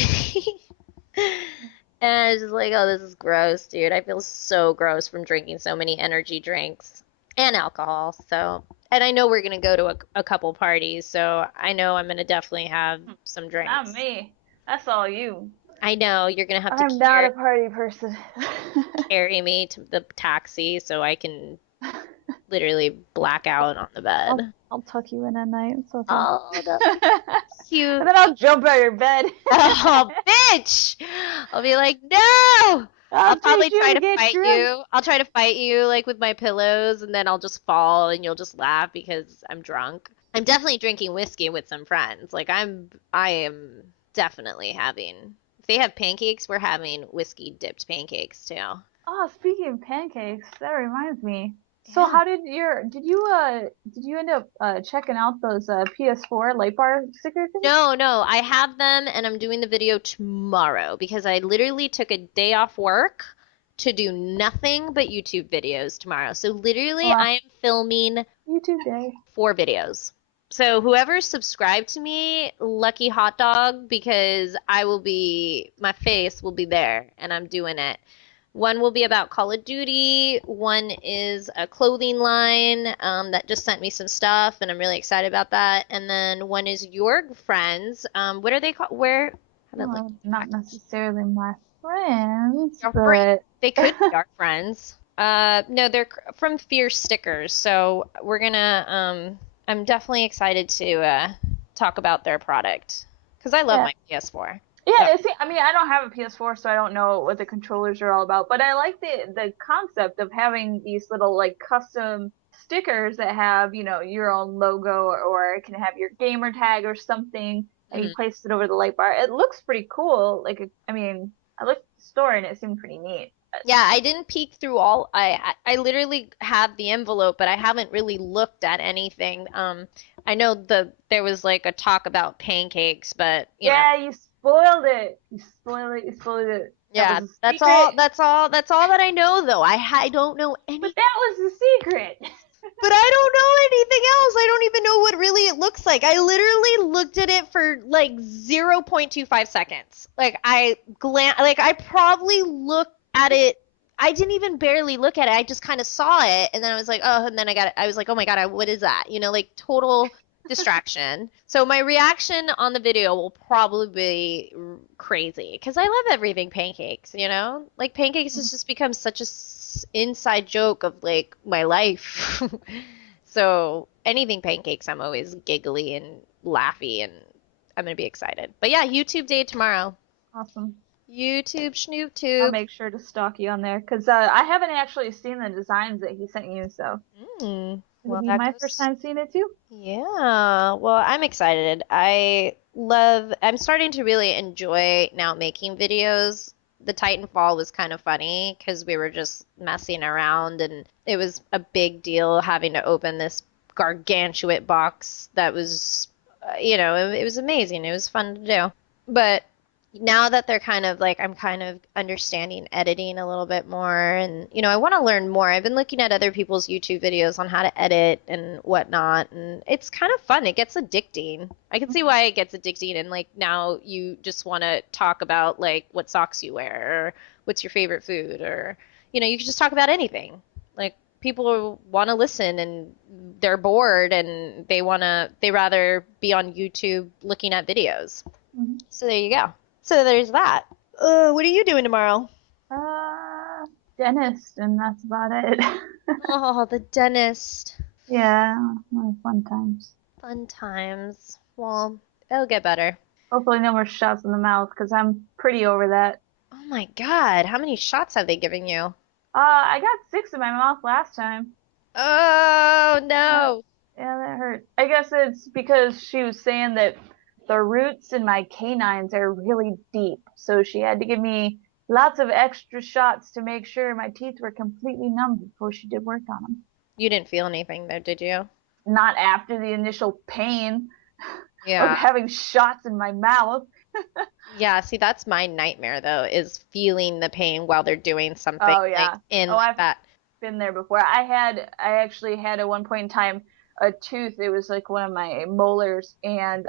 And I was just like, oh, this is gross, dude. I feel so gross from drinking so many energy drinks and alcohol. So, and I know we're gonna go to a couple parties, so I know I'm gonna definitely have some Not drinks. me. That's all you. I know you're gonna have to I'm not a party person. carry me to the taxi so I can literally black out on the bed. I'll tuck you in at night. It's okay. Oh, that's And cute. then I'll jump out of your bed. Oh, bitch! I'll be like, no! I'll I'll probably teach you try to to get fight drunk. you. I'll try to fight you like with my pillows, and then I'll just fall and you'll just laugh because I'm drunk. I'm definitely drinking whiskey with some friends. Like I am definitely having. If they have pancakes, we're having whiskey dipped pancakes too. Oh, speaking of pancakes, that reminds me. So Yeah. how did you end up checking out those PS4 light bar sticker things? No, I have them and I'm doing the video tomorrow because I literally took a day off work to do nothing but YouTube videos tomorrow. So literally Oh, I am filming YouTube Day. 4 videos. So whoever's subscribed to me, lucky hot dog, because my face will be there and I'm doing it. One will be about Call of Duty. One is a clothing line that just sent me some stuff, and I'm really excited about that. And then one is your friends. What are they called? Where? How to like Not necessarily my friends, your friend? but They could be our friends. No, they're from Fierce Stickers. So I'm definitely excited to talk about their product because I love yeah. my PS4. Yeah, see, I mean, I don't have a PS4, so I don't know what the controllers are all about, but I like the concept of having these little like custom stickers that have, your own logo or it can have your gamer tag or something and you Mhm. place it over the light bar. It looks pretty cool. I mean, I looked at the store and it seemed pretty neat. Yeah, I didn't peek through all. I literally have the envelope, but I haven't really looked at anything. I know there was like a talk about pancakes, but Yeah, you spoiled it. You spoiled it. You spoiled it. That yeah, was a that's all. secret. That's all that I know, though. I don't know But any, that was the secret. but I don't know anything else. I don't even know what really it looks like. I literally looked at it for like 0.25 seconds. Like I probably looked at it. I didn't even barely look at it. I just kind of saw it, and then I was like, oh, and then I was like, oh my God, what is that? Like total distraction. So my reaction on the video will probably be crazy because I love everything pancakes, Like pancakes has just become such a inside joke of like my life. So anything pancakes, I'm always giggly and laughy, and I'm gonna be excited. But yeah, YouTube day tomorrow. Awesome. YouTube Schnoop I'll Tube. make sure to stalk you on there because I haven't actually seen the designs that he sent you, so it'll Well, be that my first goes. time seeing it too. Yeah. Well, I'm excited. I'm starting to really enjoy now making videos. The Titanfall was kind of funny because we were just messing around and it was a big deal having to open this gargantuan box that was, it was amazing. It was fun to do. But now that they're kind of like I'm kind of understanding editing a little bit more and I want to learn more. I've been looking at other people's YouTube videos on how to edit and whatnot, and it's kind of fun. It gets addicting. I can see why it gets addicting, and like now you just want to talk about like what socks you wear or what's your favorite food, or you can just talk about anything. Like people want to listen and they're bored and they rather be on YouTube looking at videos. Mhm. So there you go. So there's that. What are you doing tomorrow? Dentist, and that's about it. Oh, the dentist. Yeah, fun times. Fun times. Well, it'll get better. Hopefully no more shots in the mouth, because I'm pretty over that. Oh my God, how many shots have they given you? I got 6 in my mouth last time. Oh no. Yeah, that hurt. I guess it's because she was saying that the roots in my canines are really deep, so she had to give me lots of extra shots to make sure my teeth were completely numb before she did work on them. You didn't feel anything though, did you? Not after the initial pain of Yeah. having shots in my mouth. Yeah, see, that's my nightmare though, is feeling the pain while they're doing something Oh yeah. like in Oh, I've that. been there before. I actually had at one point in time a tooth. It was like one of my molars, and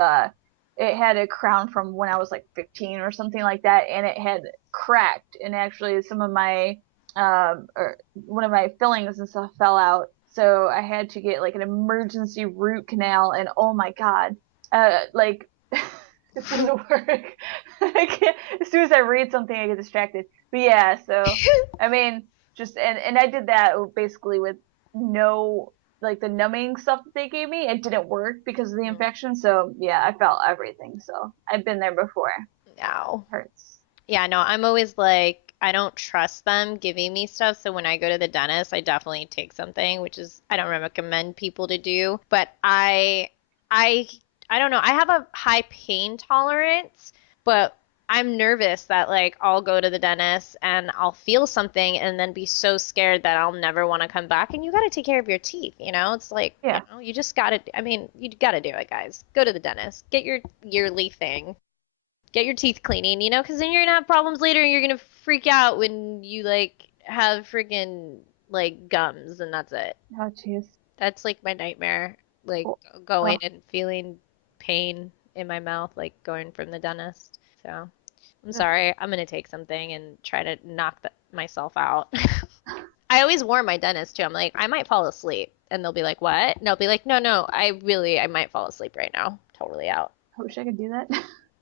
it had a crown from when I was like 15 or something like that, and it had cracked, and actually some of my or one of my fillings and stuff fell out. So I had to get like an emergency root canal, and oh my God, like it didn't work. I can't, as soon as I read something, I get distracted. But yeah, so I mean, just and I did that basically with no like the numbing stuff that they gave me. It didn't work because of the infection. So yeah, I felt everything. So I've been there before. No. Hurts. Yeah, no, I'm always like, I don't trust them giving me stuff. So when I go to the dentist, I definitely take something, which is I don't recommend people to do. But I, I don't know. I have a high pain tolerance, but I'm nervous that like I'll go to the dentist and I'll feel something and then be so scared that I'll never want to come back. And you got to take care of your teeth, you know? It's like, Yeah. you know, you just got to, I mean, you got to do it, guys. Go to the dentist. Get your yearly thing. Get your teeth cleaning, you know, because then you're gonna have problems later and you're gonna freak out when you like have freaking like gums and that's it. Oh jeez. That's like my nightmare, like Oh, going oh, and feeling pain in my mouth, like going from the dentist. So I'm yeah. sorry, I'm gonna take something and try to knock myself out. I always warn my dentist too. I'm like, I might fall asleep, and they'll be like, "What?" And I'll be like, "No, no, I might fall asleep right now, totally out." I wish I could do that.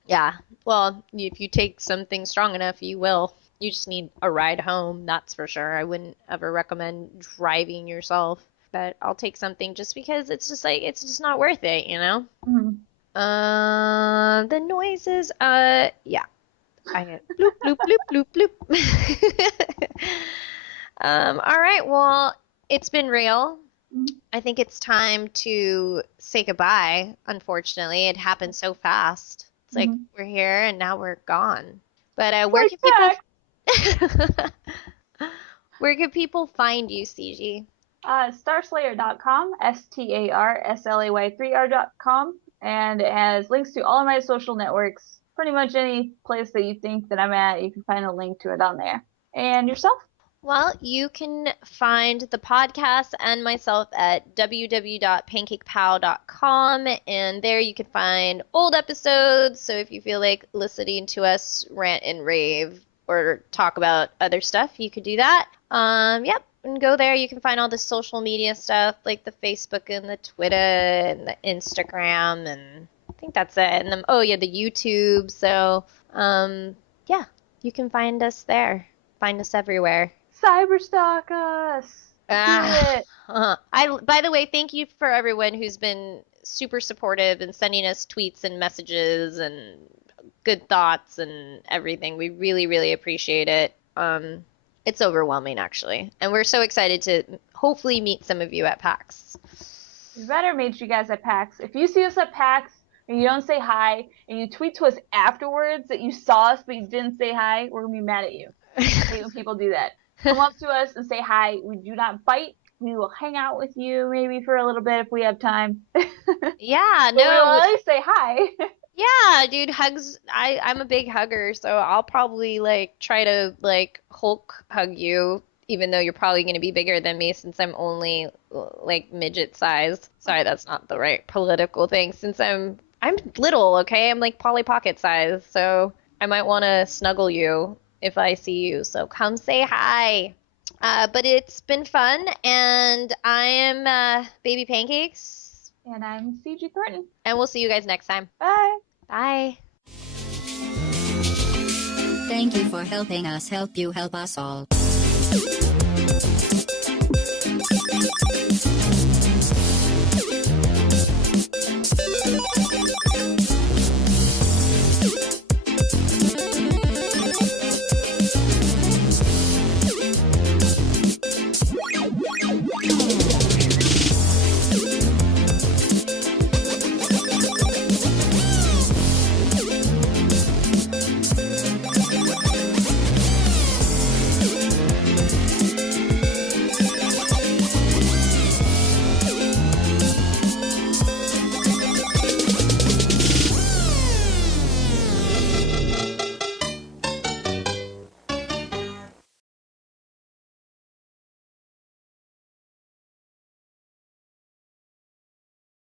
Yeah. Well, if you take something strong enough, you will. You just need a ride home, that's for sure. I wouldn't ever recommend driving yourself, but I'll take something just because it's just like it's just not worth it, you know? Mhm. The noises, yeah. I hit bloop bloop bloop bloop bloop. All right, well, it's been real. Mhm. I think it's time to say goodbye. Unfortunately, it happened so fast. It's like Mhm. we're here and now we're gone. But where Like can that. people where can people find you, CG? Starslayer.com, STARSLAY3R.com, and it has links to all of my social networks. Pretty much any place that you think that I'm at, you can find a link to it on there. And yourself? Well, you can find the podcast and myself at www.pancakepow.com, and there you can find old episodes. So if you feel like listening to us rant and rave or talk about other stuff, you could do that. Yep, and go there. You can find all the social media stuff like the Facebook and the Twitter and the Instagram, and I think that's it. And then, oh yeah, the YouTube. So, yeah, you can find us there. Find us everywhere. Cyberstalk us. Do it. By the way, thank you for everyone who's been super supportive and sending us tweets and messages and good thoughts and everything. We really, really appreciate it. It's overwhelming actually. And we're so excited to hopefully meet some of you at PAX. We better meet you guys at PAX. If you see us at PAX and you don't say hi, and you tweet to us afterwards that you saw us but you didn't say hi, we're gonna be mad at you. I hate when people do that. Come up to us and say hi. We do not bite. We will hang out with you maybe for a little bit if we have time. Yeah, But we will no. at least say hi. Yeah, dude, hugs. I'm a big hugger, so I'll probably like try to like Hulk hug you, even though you're probably gonna be bigger than me since I'm only like midget size. Sorry, that's not the right political thing. Since I'm little, okay? I'm like Polly Pocket size, so I might want to snuggle you if I see you. So come say hi. But it's been fun, and I am Baby Pancakes, And I'm CG Thornton. and we'll see you guys next time. Bye. Bye. Thank you for helping us help you help us all.